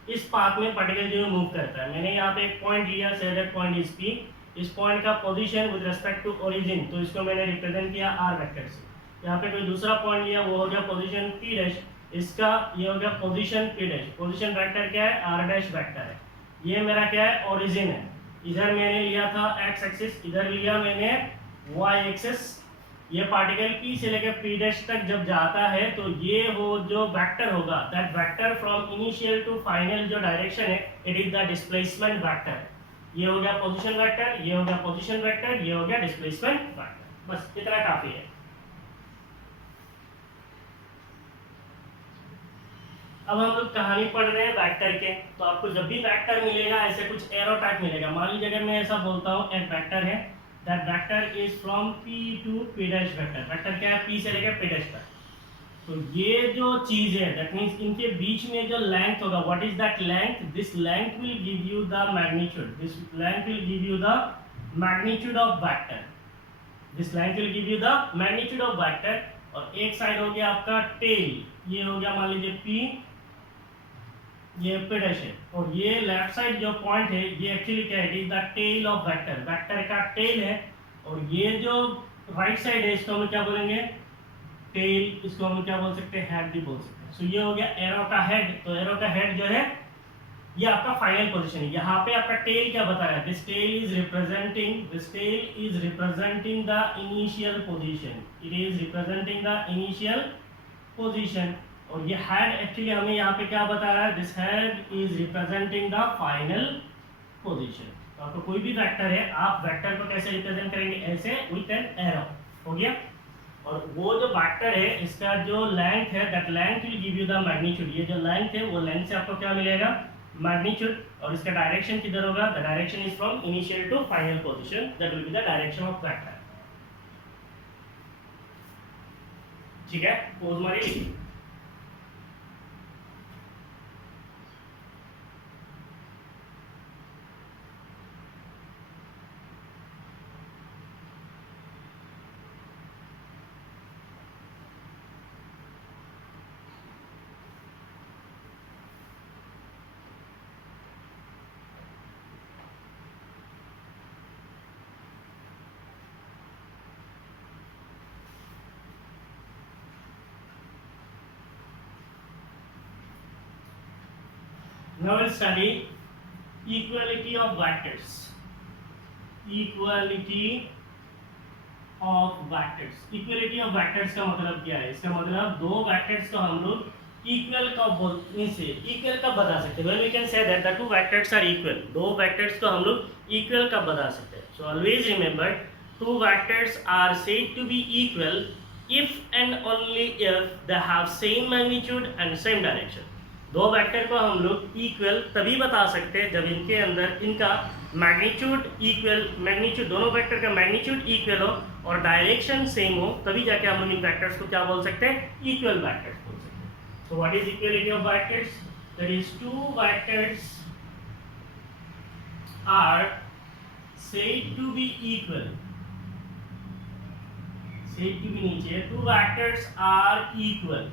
इस पाथ में पार्टिकल जो मूव करता है, मैंने यहाँ पे एक पॉइंट लिया, say that point is p, इस पॉइंट का position with respect to origin, तो इसको मैंने रिप्रेजेंट किया r वेक्टर से। यहाँ पे कोई दूसरा पॉइंट लिया, वो हो गया पोजीशन p डैश, इसका ये हो गया position p dash. Position vector क्या है, r डैश वेक्टर है। ये मेरा क्या है, ओरिजिन है। इधर मैंने लिया था x एक्सिस, इधर लिया मैंने y एक्सिस। ये पार्टिकल p से लेकर p डैश तक जब जाता है तो ये हो जो वेक्टर होगा, that vector from initial to final जो डायरेक्शन है, it is the displacement vector. ये हो गया पोजीशन वेक्टर, ये हो गया पोजीशन वेक्टर, ये हो गया डिस्प्लेसमेंट वेक्टर। बस इतना काफी है। अब हम लोग कहानी पढ़ रहे हैं वेक्टर के, तो आपको जब भी वेक्टर मिलेगा ऐसे कुछ एरो टाइप मिलेगा। मान लीजिए अगर मैं ऐसा बोलता हूँ एक वेक्टर है, that vector is from p to p dash vector. Vector क्या है, p से लेकर p डैश तक। तो ये जो चीज है, दैट मींस इनके बीच में जो लेंथ होगा, what is that length, this length will give you the magnitude, this length will give you the magnitude of vector, this length will give you the magnitude of vector. और एक side हो गया आपका tell, ये हो गया मान लीजिए p, ये p डैश है, और ये लेफ्ट साइड जो पॉइंट है ये एक्चुअली क्या है, it is the tail of vector, vector का टेल है। और ये जो राइट साइड है इसको हम क्या बोलेंगे, टेल, इसको हम क्या बोल सकते हैं, हेड भी बोल सकते हैं। सो ये हो गया एरो का हेड। तो एरो का हेड जो है ये आपका फाइनल पोजीशन है। यहाँ पे आपका टेल क्या बता रहा है, this tail is representing the initial position, it is representing the initial position. और ये हेड एक्चुअली हमें यहाँ पे क्या बता रहा है, this head is representing the final position. तो आपको कोई भी वेक्टर है, आप वेक्टर को कैसे रिप्रेजेंट करेंगे, ऐसे विद एन एरो। हो गया। और वो जो वेक्टर है इसका जो लेंथ है, that length will give you the magnitude. ये जो लेंथ है वो लेंथ से आपको क्या मिलेगा, मैग्नीट्यूड। और इसका डायरेक्शन किधर होगा, the direction is from initial to final position, that will be the direction of vector. ठीक है, पोज मारिए। Now we'll study equality of vectors. Equality of vectors. Equality of vectors का मतलब क्या है? इसका मतलब दो vectors को हम लोग equal कब बोलने से equal कब बता सकते हैं? Well, we can say that the two vectors are equal. दो vectors को हम लोग equal कब बता सकते हैं? So always remember, two vectors are said to be equal if and only if they have same magnitude and same direction. दो vector को हम लोग इक्वल तभी बता सकते हैं जब इनके अंदर इनका मैग्नीट्यूड इक्वल, मैग्नीट्यूड दोनों वेक्टर का मैग्नीट्यूड इक्वल हो और डायरेक्शन सेम हो, तभी जाके हम लोग इन वेक्टर्स को क्या बोल सकते हैं? इक्वल वेक्टर्स बोल सकते हैं. So what is equality of vectors? That is two vectors are said to be equal. said to be नीचे, two vectors are equal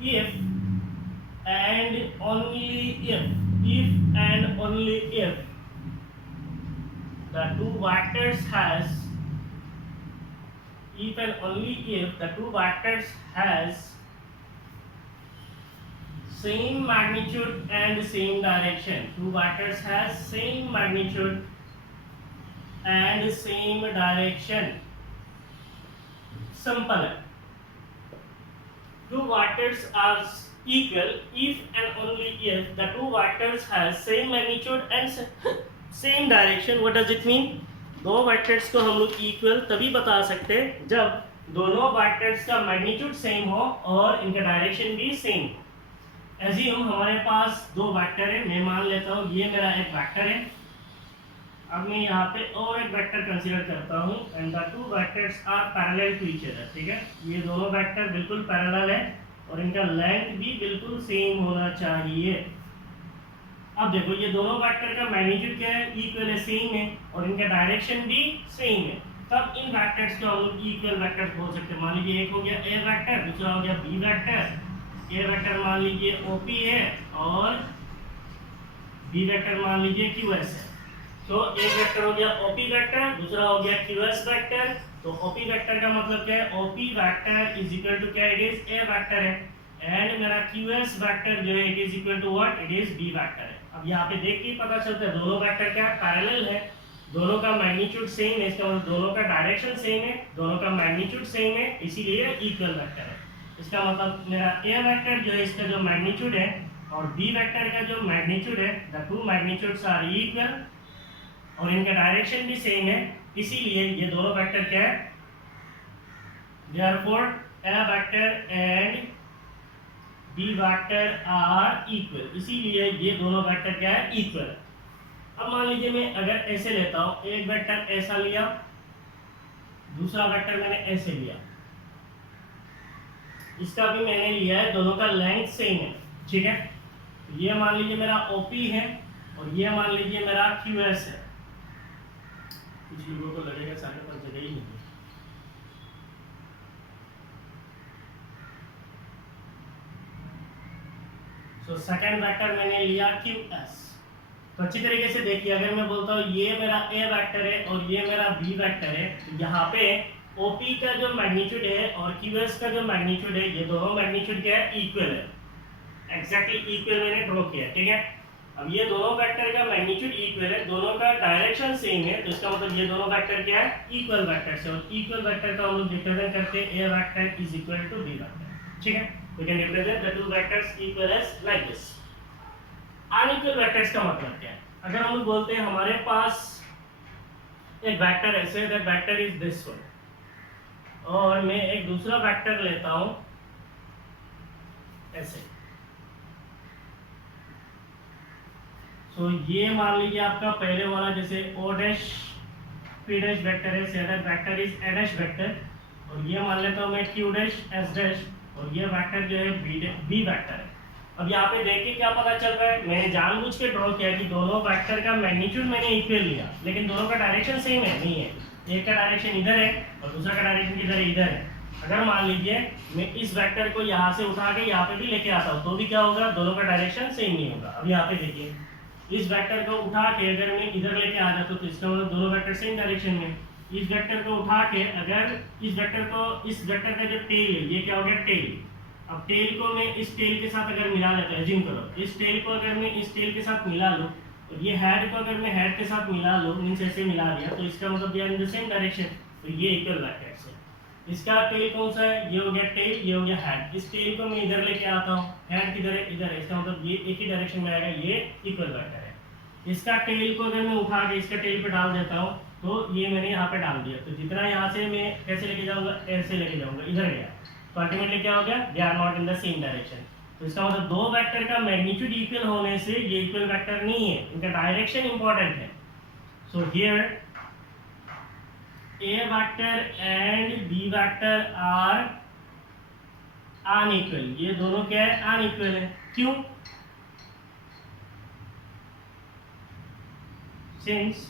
if and only if and only if the two vectors has if and only if the two vectors has same magnitude and same direction. Two vectors has same magnitude and same direction. Simple. Two vectors are equal if and only if the two vectors has same magnitude and same direction. What does it mean? दो vectors को हम लोग equal तभी बता सकते हैं जब दोनों वेक्टर्स का मैग्नीट्यूड सेम हो और इनका डायरेक्शन भी सेम. एज्यूम हमारे पास दो वेक्टर है, मैं मान लेता हूँ ये मेरा एक वेक्टर है. अब मैं यहाँ पे और एक वेक्टर कंसीडर करता हूँ and the two vectors are parallel to each other. ठीक है, ये दोनों वेक्टर बिल्कुल पैरेलल है और इनका लेंथ भी बिल्कुल सेम होना चाहिए. अब देखो ये दोनों वेक्टर का मैग्नीट्यूड क्या है? इक्वल है, सेम है और इनका डायरेक्शन भी सेम है. तब इन वेक्टर्स को हम लोग इक्वल वेक्टर्स बोल सकते हैं. मान लीजिए एक हो गया ए वेक्टर, दूसरा हो गया बी वेक्टर. ए वेक्टर मान लीजिए ओपी है और बी वेक्टर मान लीजिए क्यूएस है. तो एक वेक्टर हो गया ओपी वेक्टर, दूसरा हो गया क्यूएस वेक्टर. तो ओपी वेक्टर का मतलब क्या है? OP vector is equal to क्या? इट इज ए वेक्टर है एंड मेरा क्यूएस वेक्टर जो है it is equal to what? It is B vector है. अब यहाँ पे देख के ही पता चलता है दोनों वेक्टर क्या पैरेलल है, दोनों का मैग्नीट्यूड सेम है, इसका मतलब दोनों का डायरेक्शन सेम है, दोनों का मैग्नीट्यूड सेम है, इसीलिए इक्वल वेक्टर है. इसका मतलब मेरा ए वेक्टर जो है इसका जो मैग्नीट्यूड है और बी वेक्टर का जो मैग्नीट्यूड है, the two magnitudes are equal और इनका डायरेक्शन भी सेम है, इसीलिए ये दोनों वेक्टर क्या है? Therefore A vector and B vector are equal. इसीलिए ये दोनों वेक्टर क्या है? इक्वल. अब मान लीजिए मैं अगर ऐसे लेता हूँ, एक वेक्टर ऐसा लिया, दूसरा वेक्टर मैंने ऐसे लिया, इसका भी मैंने लिया है, दोनों का लेंथ सेम है. ठीक है, ये मान लीजिए मेरा ओपी है और ये मान लीजिए मेरा क्यूएस है. कुछ लोगों को लगेगा सारे पास जगह ही नहीं है. तो सेकंड वेक्टर मैंने लिया QS. तो अच्छी तरीके से देखिए, अगर मैं बोलता हूँ ये मेरा A वेक्टर है और ये मेरा B वेक्टर है, तो यहाँ पे OP का जो मैग्नीट्यूड है और QS का जो मैग्नीट्यूड है, ये दोनों मैग्नीट्यूड क्या है? इक्वल है. एग्जैक्टली इक्वल मैंने ड्रॉ किया. ठीक है, अब ये दोनों वेक्टर का मैग्नीट्यूड इक्वल है, दोनों का डायरेक्शन सेम है, तो इसका मतलब ये दोनों वेक्टर क्या है? इक्वल वेक्टर्स है. और इक्वल वेक्टर का हम लोग रिप्रेजेंट करते हैं A vector is equal to B vector. ठीक है, we can represent the two vectors equal as like this. Unequal vectors का मतलब क्या है? अगर हम लोग बोलते हैं हमारे पास एक वेक्टर ऐसे, that vector is this one, और मैं एक दूसरा वेक्टर लेता हूं ऐसे. सो ये मान लीजिए आपका पहले वाला जैसे O dash P dash vector है, से that vector is A dash vector, और ये मान लेता हूं मैं Q डैश S डैश और ये वेक्टर जो है बी वेक्टर है. अब यहाँ पे देखिए क्या पता चल रहा है? मैंने जानबूझ के ड्रॉ किया कि दोनों वेक्टर का मैग्नीट्यूड मैंने इक्वल लिया, लेकिन दोनों का डायरेक्शन सेम है नहीं है. एक का डायरेक्शन इधर है और दूसरा का डायरेक्शन किधर है? इधर है. अगर मान लीजिए मैं इस वेक्टर को यहाँ से उठा के यहाँ पे भी लेके आता हूँ तो भी क्या होगा? दोनों का डायरेक्शन सेम नहीं होगा. अब यहाँ पे देखिए, इस वेक्टर को उठा के अगर मैं इधर लेके आ जाता हूँ तो इसका मतलब दोनों वेक्टर सेम डायरेक्शन में. इस वेक्टर को उठा के अगर इस वेक्टर का जो टेल है, ये क्या हो गया? टेल. अब टेल को मैं इस टेल के साथ अगर मिला लेता हूँ, एज्यूम करो इस टेल को अगर मैं इस टेल के साथ मिला लूँ, और ये हेड को अगर मैं हेड के साथ मिला लूँ, मीन्स ऐसे मिला दिया, तो इसका मतलब ये इन द सेम डायरेक्शन, तो ये इक्वल वैक्टर्स है। इसका टेल कौन सा है, ये हो गया टेल, ये हो गया हेड। इस टेल को मैं इधर लेके आता हूँ, हेड किधर है, इधर है, इसका मतलब ये एक ही डायरेक्शन में आएगा, ये इक्वल वैक्टर है। इसका टेल को अगर मैं उठा के इसका टेल पे डाल देता हूँ, तो ये मैंने यहाँ पे डाल दिया, तो जितना यहाँ से मैं कैसे लेके जाऊंगा, ऐसे लेके जाऊंगा, इधर गया, तो अल्टीमेटली क्या हो गया, they are not in the same direction. तो इसका मतलब दो वेक्टर का मैग्नीट्यूड इक्वल होने से ये इक्वल वेक्टर नहीं है, इनका डायरेक्शन इंपॉर्टेंट है। So here A vector and B vector are unequal, ये दोनों क्या है, unequal है। क्यों? Since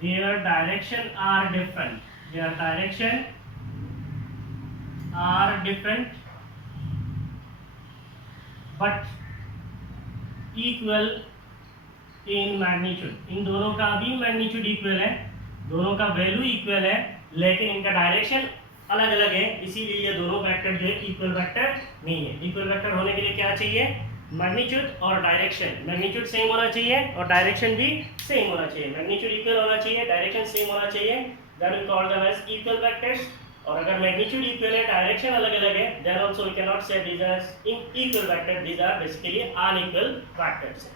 their direction are different, their direction are different but equal in magnitude, इन दोनों का भी मैग्नीट्यूड इक्वल है, दोनों का वैल्यू इक्वल है, लेकिन इनका डायरेक्शन अलग अलग है, इसीलिए ये दोनों वेक्टर जो है इक्वल वेक्टर नहीं है। इक्वल वेक्टर होने के लिए क्या चाहिए, मैग्नीट्यूड और डायरेक्शन, मैग्नीट्यूड सेम होना चाहिए और डायरेक्शन भी सेम होना चाहिए। मैग्नीट्यूड इक्वल होना चाहिए, डायरेक्शन सेम होना चाहिए, then we call them as equal vectors. और अगर मैग्नीट्यूड इक्वल है, डायरेक्शन अलग अलग है, then also we can not say these are equal vector, these are basically unequal vectors.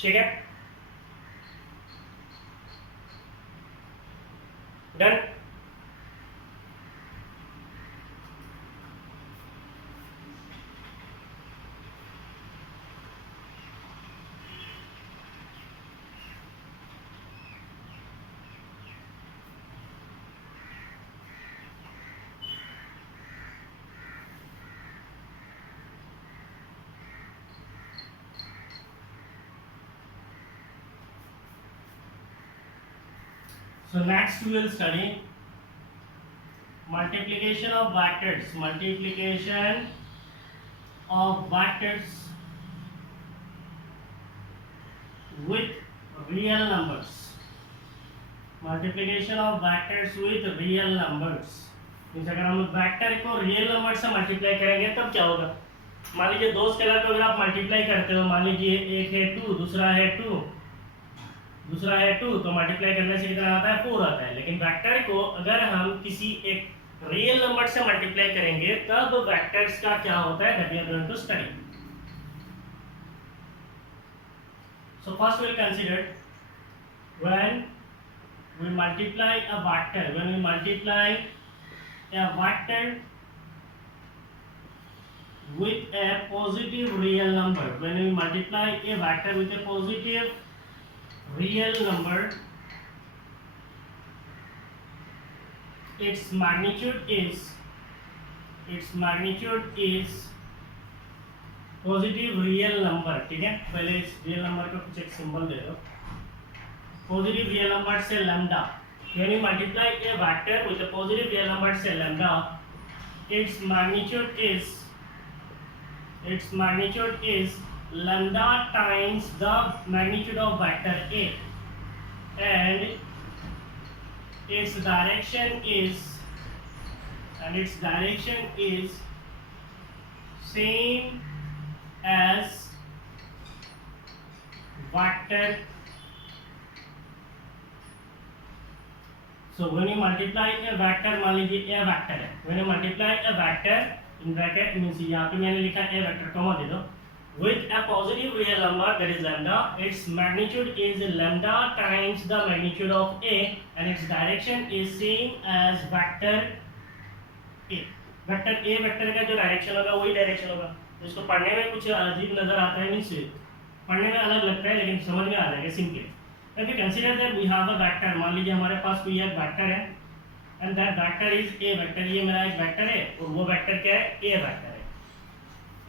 ठीक है, done. So next we will study multiplication of vectors, multiplication of vectors with real numbers, multiplication of vectors with real numbers। Means अगर हम vector को real number से multiply करेंगे तब क्या होगा, मान लीजिए दो स्केलर को अगर आप मल्टीप्लाई करते हो, मान लीजिए एक है 2, दूसरा है 2, दूसरा है 2, तो मल्टीप्लाई करने से कितना आता है, 4 आता है। लेकिन वेक्टर को अगर हम किसी एक रियल नंबर से मल्टीप्लाई करेंगे तब वेक्टर्स का क्या होता है, that we are going to study. So first we will consider when we multiply a vector, when we multiply a vector with a positive real number, when we multiply a vector with a positive real number, its magnitude is positive real number। ठीक है, पहले इस real number का कुछ एक symbol दे दो, positive real number से lambda, when we multiply a vector with a positive real number से lambda, its magnitude is lambda times the magnitude of vector A, and its direction is same as vector। So when you multiply a vector, मान लीजिए a vector है, when you multiply a vector in bracket means यहाँ पे मैंने लिखा a vector, comma दे दो, with a positive real number that is lambda, its magnitude is lambda times the magnitude of A, and its direction is same as vector A। Vector A vector का जो direction होगा वही direction होगा। तो इसको पढ़ने में कुछ अजीब नजर आता है, मीन्स पढ़ने में अलग लगता है लेकिन समझ में आ जाएगा simply. If you consider that we have a vector, मान लीजिए हमारे पास कोई एक वेक्टर है, and that vector is A vector, ये मेरा एक वेक्टर है और वो वेक्टर क्या है, A वेक्टर है।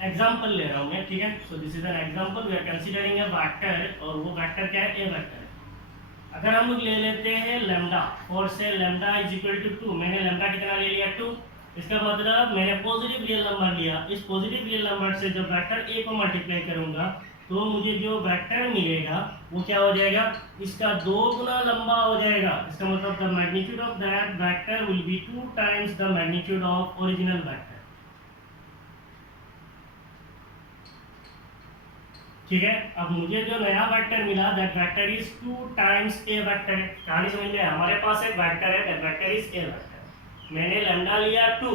एग्जांपल ले रहा हूँ मैं, ठीक है, so this is an example, we are considering a vector और वो वेक्टर क्या है, A वेक्टर है। अगर हम लोग ले लेते हैं लैम्डा, और से लैम्डा इज इक्वल टू 2, मैंने लैम्डा कितना ले लिया, 2, इसका मतलब मैंने पॉजिटिव रियल नंबर लिया। इस पॉजिटिव रियल नंबर से जब वेक्टर A को मल्टीप्लाई करूंगा तो मुझे जो वेक्टर मिलेगा वो क्या हो जाएगा, इसका 2 गुना लंबा हो जाएगा। इसका मतलब the magnitude of that vector will be 2 times the magnitude of original vector. ठीक है। अब मुझे जो नया वेक्टर मिला that vector is 2 times A vector. कहानी समझ में? हमारे पास एक वेक्टर है that vector is A vector. मैंने लैम्डा लिया 2,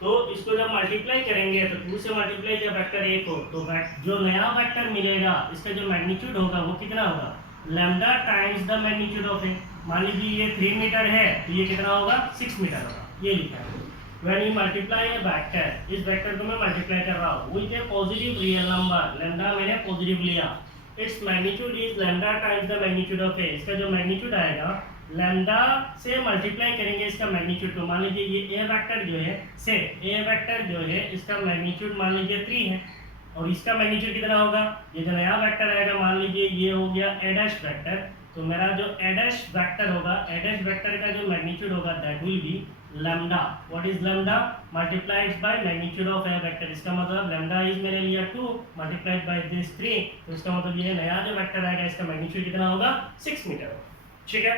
तो इसको जब मल्टीप्लाई करेंगे तो 2 से मल्टीप्लाई जब वेक्टर 1 हो तो जो नया वेक्टर मिलेगा इसका जो मैग्नीट्यूड होगा वो कितना होगा? Lambda times the magnitude of A. मान लीजिए ये 3 मीटर है तो ये कितना होगा? 6 मीटर होगा। ये लिखा है when you multiply a vector, इस वेक्टर को मैं मल्टीप्लाई कर रहा हूँ with a positive real number, lambda मैंने पॉजिटिव लिया, its magnitude is lambda times the magnitude of a। इसका जो मैग्नीट्यूड आएगा लैम्डा से मल्टीप्लाई करेंगे इसका मैग्नीट्यूड को। मान लीजिए ये a वेक्टर जो है से a वेक्टर जो है इसका मैग्नीट्यूड मान लीजिए 3 है और इसका मैग्नीट्यूड कितना होगा? ये जो नया वेक्टर आएगा मान लीजिए ये हो गया a डैश वेक्टर, तो मेरा जो a डैश वेक्टर होगा a डैश वेक्टर का जो मैग्नीट्यूड होगा that will B lambda. What is lambda? Multiplied by magnitude of A vector. इसका मतलब लैम्डा इज मैंने लिया 2 मल्टीप्लाइड बाय दिस 3, तो इसका मतलब ये नया जो वेक्टर आएगा इसका मैग्नीट्यूड कितना होगा? 6 मीटर होगा। ठीक है,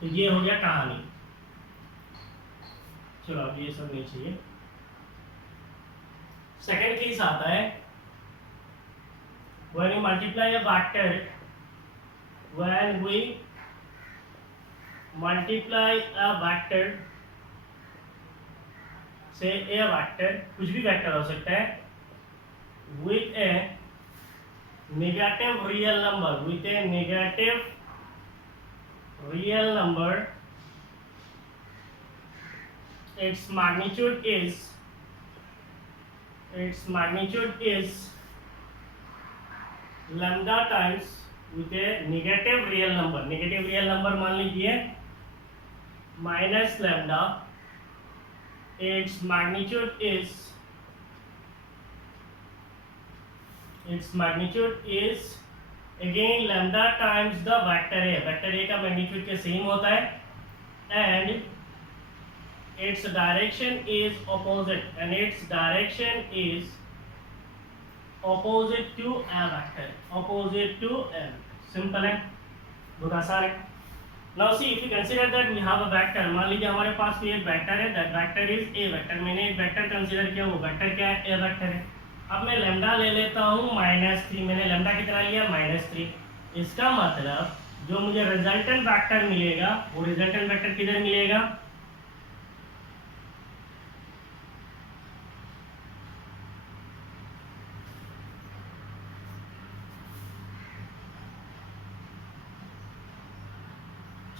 तो ये हो गया कहानी। चलो अब ये सब नहीं चाहिए। सेकंड केस आता है when you multiply a vector, when we multiply a vector, से ए वेक्टर, कुछ भी वेक्टर हो सकता है, with a negative real number, with a negative real number, its magnitude is lambda times with a negative real number। negative real number मान लीजिए minus lambda, its magnitude is again lambda times the vector a। Vector a का magnitude के same होता है and its direction is opposite to a vector, opposite to a। Simple है, बहुत आसान है। Now see if you consider that we have a vector, मान लीजिए हमारे पास कोई एक वेक्टर है that vector is a vector. मैंने एक वेक्टर कंसीडर किया, वो वेक्टर क्या है? a वेक्टर है। अब मैं लैम्डा ले लेता हूँ -3। मैंने लैम्डा कितना लिया? -3। इसका मतलब जो मुझे रिजल्टेंट वेक्टर मिलेगा वो रिजल्टेंट वेक्टर किधर मिलेगा?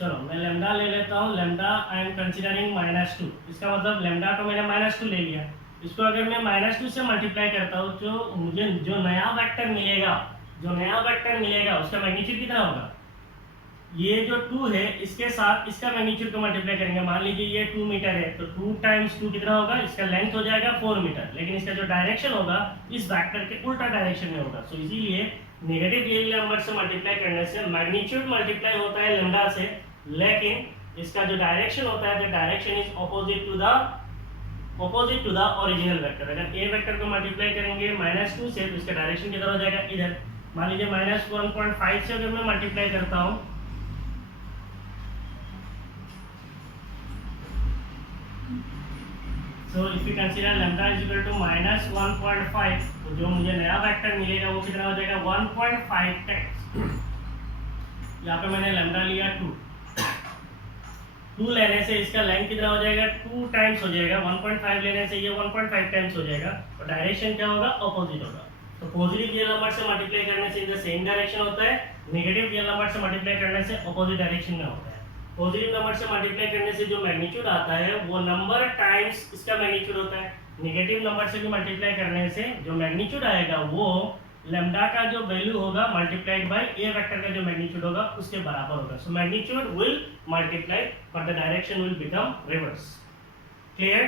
चलो मैं लैम्डा ले लेता हूँ। Lambda I am considering -2। इसका मतलब लैम्डा तो मैंने -2 ले लिया। इसको अगर मैं -2 से मल्टीप्लाई करता हूँ तो मुझे जो नया वेक्टर मिलेगा उसका मैग्नीट्यूड कितना होगा? ये जो 2 है इसके साथ इसका मैग्नीट्यूड को मल्टीप्लाई करेंगे। मान लीजिए ये 2 मीटर है तो 2 टाइम्स 2 कितना होगा? इसका लेंथ हो जाएगा 4 मीटर, लेकिन इसका जो डायरेक्शन होगा इस वेक्टर के उल्टा डायरेक्शन में होगा। सो इसीलिए नेगेटिव रियल नंबर से मल्टीप्लाई करने से मैग्नीट्यूड मल्टीप्लाई होता है लैम्डा से, लेकिन इसका जो डायरेक्शन होता है the direction is opposite to the original vector. अगर ए वेक्टर को मल्टीप्लाई करेंगे -2 से तो इसका डायरेक्शन किधर हो जाएगा? इधर। मान लीजिए -1.5 से अगर मैं मल्टीप्लाई करता हूँ तो if you consider lambda is equal to -1.5 तो जो मुझे नया वेक्टर मिलेगा वो कितना हो जाएगा? 1.5 टाइम्स। यहाँ पे मैंने लैम्डा लिया 2 लेने से इसका लेंथ कितना हो जाएगा? 2 टाइम्स हो जाएगा। 1.5 लेने से ये 1.5 टाइम्स हो जाएगा और डायरेक्शन क्या होगा? ऑपोजिट होगा। तो पॉजिटिव रियल नंबर से मल्टीप्लाई करने से इन द सेम डायरेक्शन होता है, नेगेटिव रियल नंबर से मल्टीप्लाई करने से ऑपोजिट डायरेक्शन में होता है। पॉजिटिव नंबर से मल्टीप्लाई करने से जो मैग्नीट्यूड आता है वो नंबर टाइम्स इसका मैग्नीट्यूड होता है। नेगेटिव नंबर से भी मल्टीप्लाई करने से जो मैग्नीट्यूड आएगा वो लैम्डा का जो वैल्यू होगा मल्टीप्लाइड बाय ए वेक्टर का जो मैग्नीट्यूड होगा उसके बराबर होगा। So magnitude will multiply but the direction will become reverse. Clear?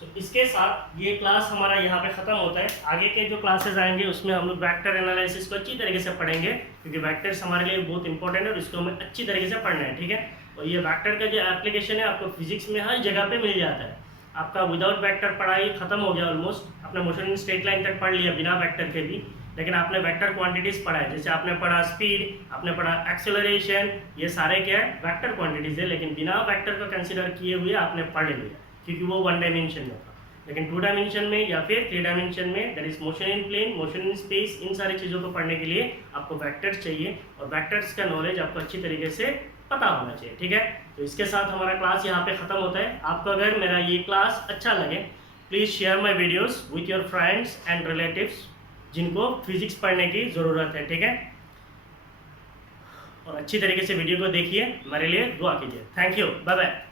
So इसके साथ ये क्लास हमारा यहाँ पे ख़त्म होता है। आगे के जो क्लासेस आएंगे उसमें हम लोग वेक्टर एनालिसिस को अच्छी तरीके से पढ़ेंगे, क्योंकि वेक्टर्स हमारे लिए बहुत इंपॉर्टेंट है और इसको हमें अच्छी तरीके से पढ़ना है। ठीक है, और ये वेक्टर का जो एप्लीकेशन है आपको फिजिक्स में हर जगह पे मिल जाता है। आपका विदाउट वेक्टर पढ़ाई खत्म हो गया ऑलमोस्ट। आपने मोशन इन स्ट्रेट लाइन तक पढ़ लिया बिना वेक्टर के भी, लेकिन आपने वेक्टर क्वांटिटीज पढ़ा है। जैसे आपने पढ़ा स्पीड, आपने पढ़ा एक्सेलरेशन, ये सारे क्या है? वेक्टर क्वांटिटीज है, लेकिन बिना वेक्टर को कंसिडर किए हुए आपने पढ़ लिया क्योंकि वो 1 डायमेंशन में था। लेकिन 2 डायमेंशन में या फिर 3 डायमेंशन में that is motion in plane, motion in space, इन सारी चीज़ों को पढ़ने के लिए आपको वेक्टर्स चाहिए और वेक्टर्स का नॉलेज आपको अच्छी तरीके से पता होना चाहिए। ठीक है, तो इसके साथ हमारा क्लास यहाँ पे ख़त्म होता है। आपको अगर मेरा ये क्लास अच्छा लगे please share my videos with your friends and relatives जिनको फिजिक्स पढ़ने की ज़रूरत है। ठीक है, और अच्छी तरीके से वीडियो को देखिए, मेरे लिए दुआ कीजिए। Thank you, bye bye.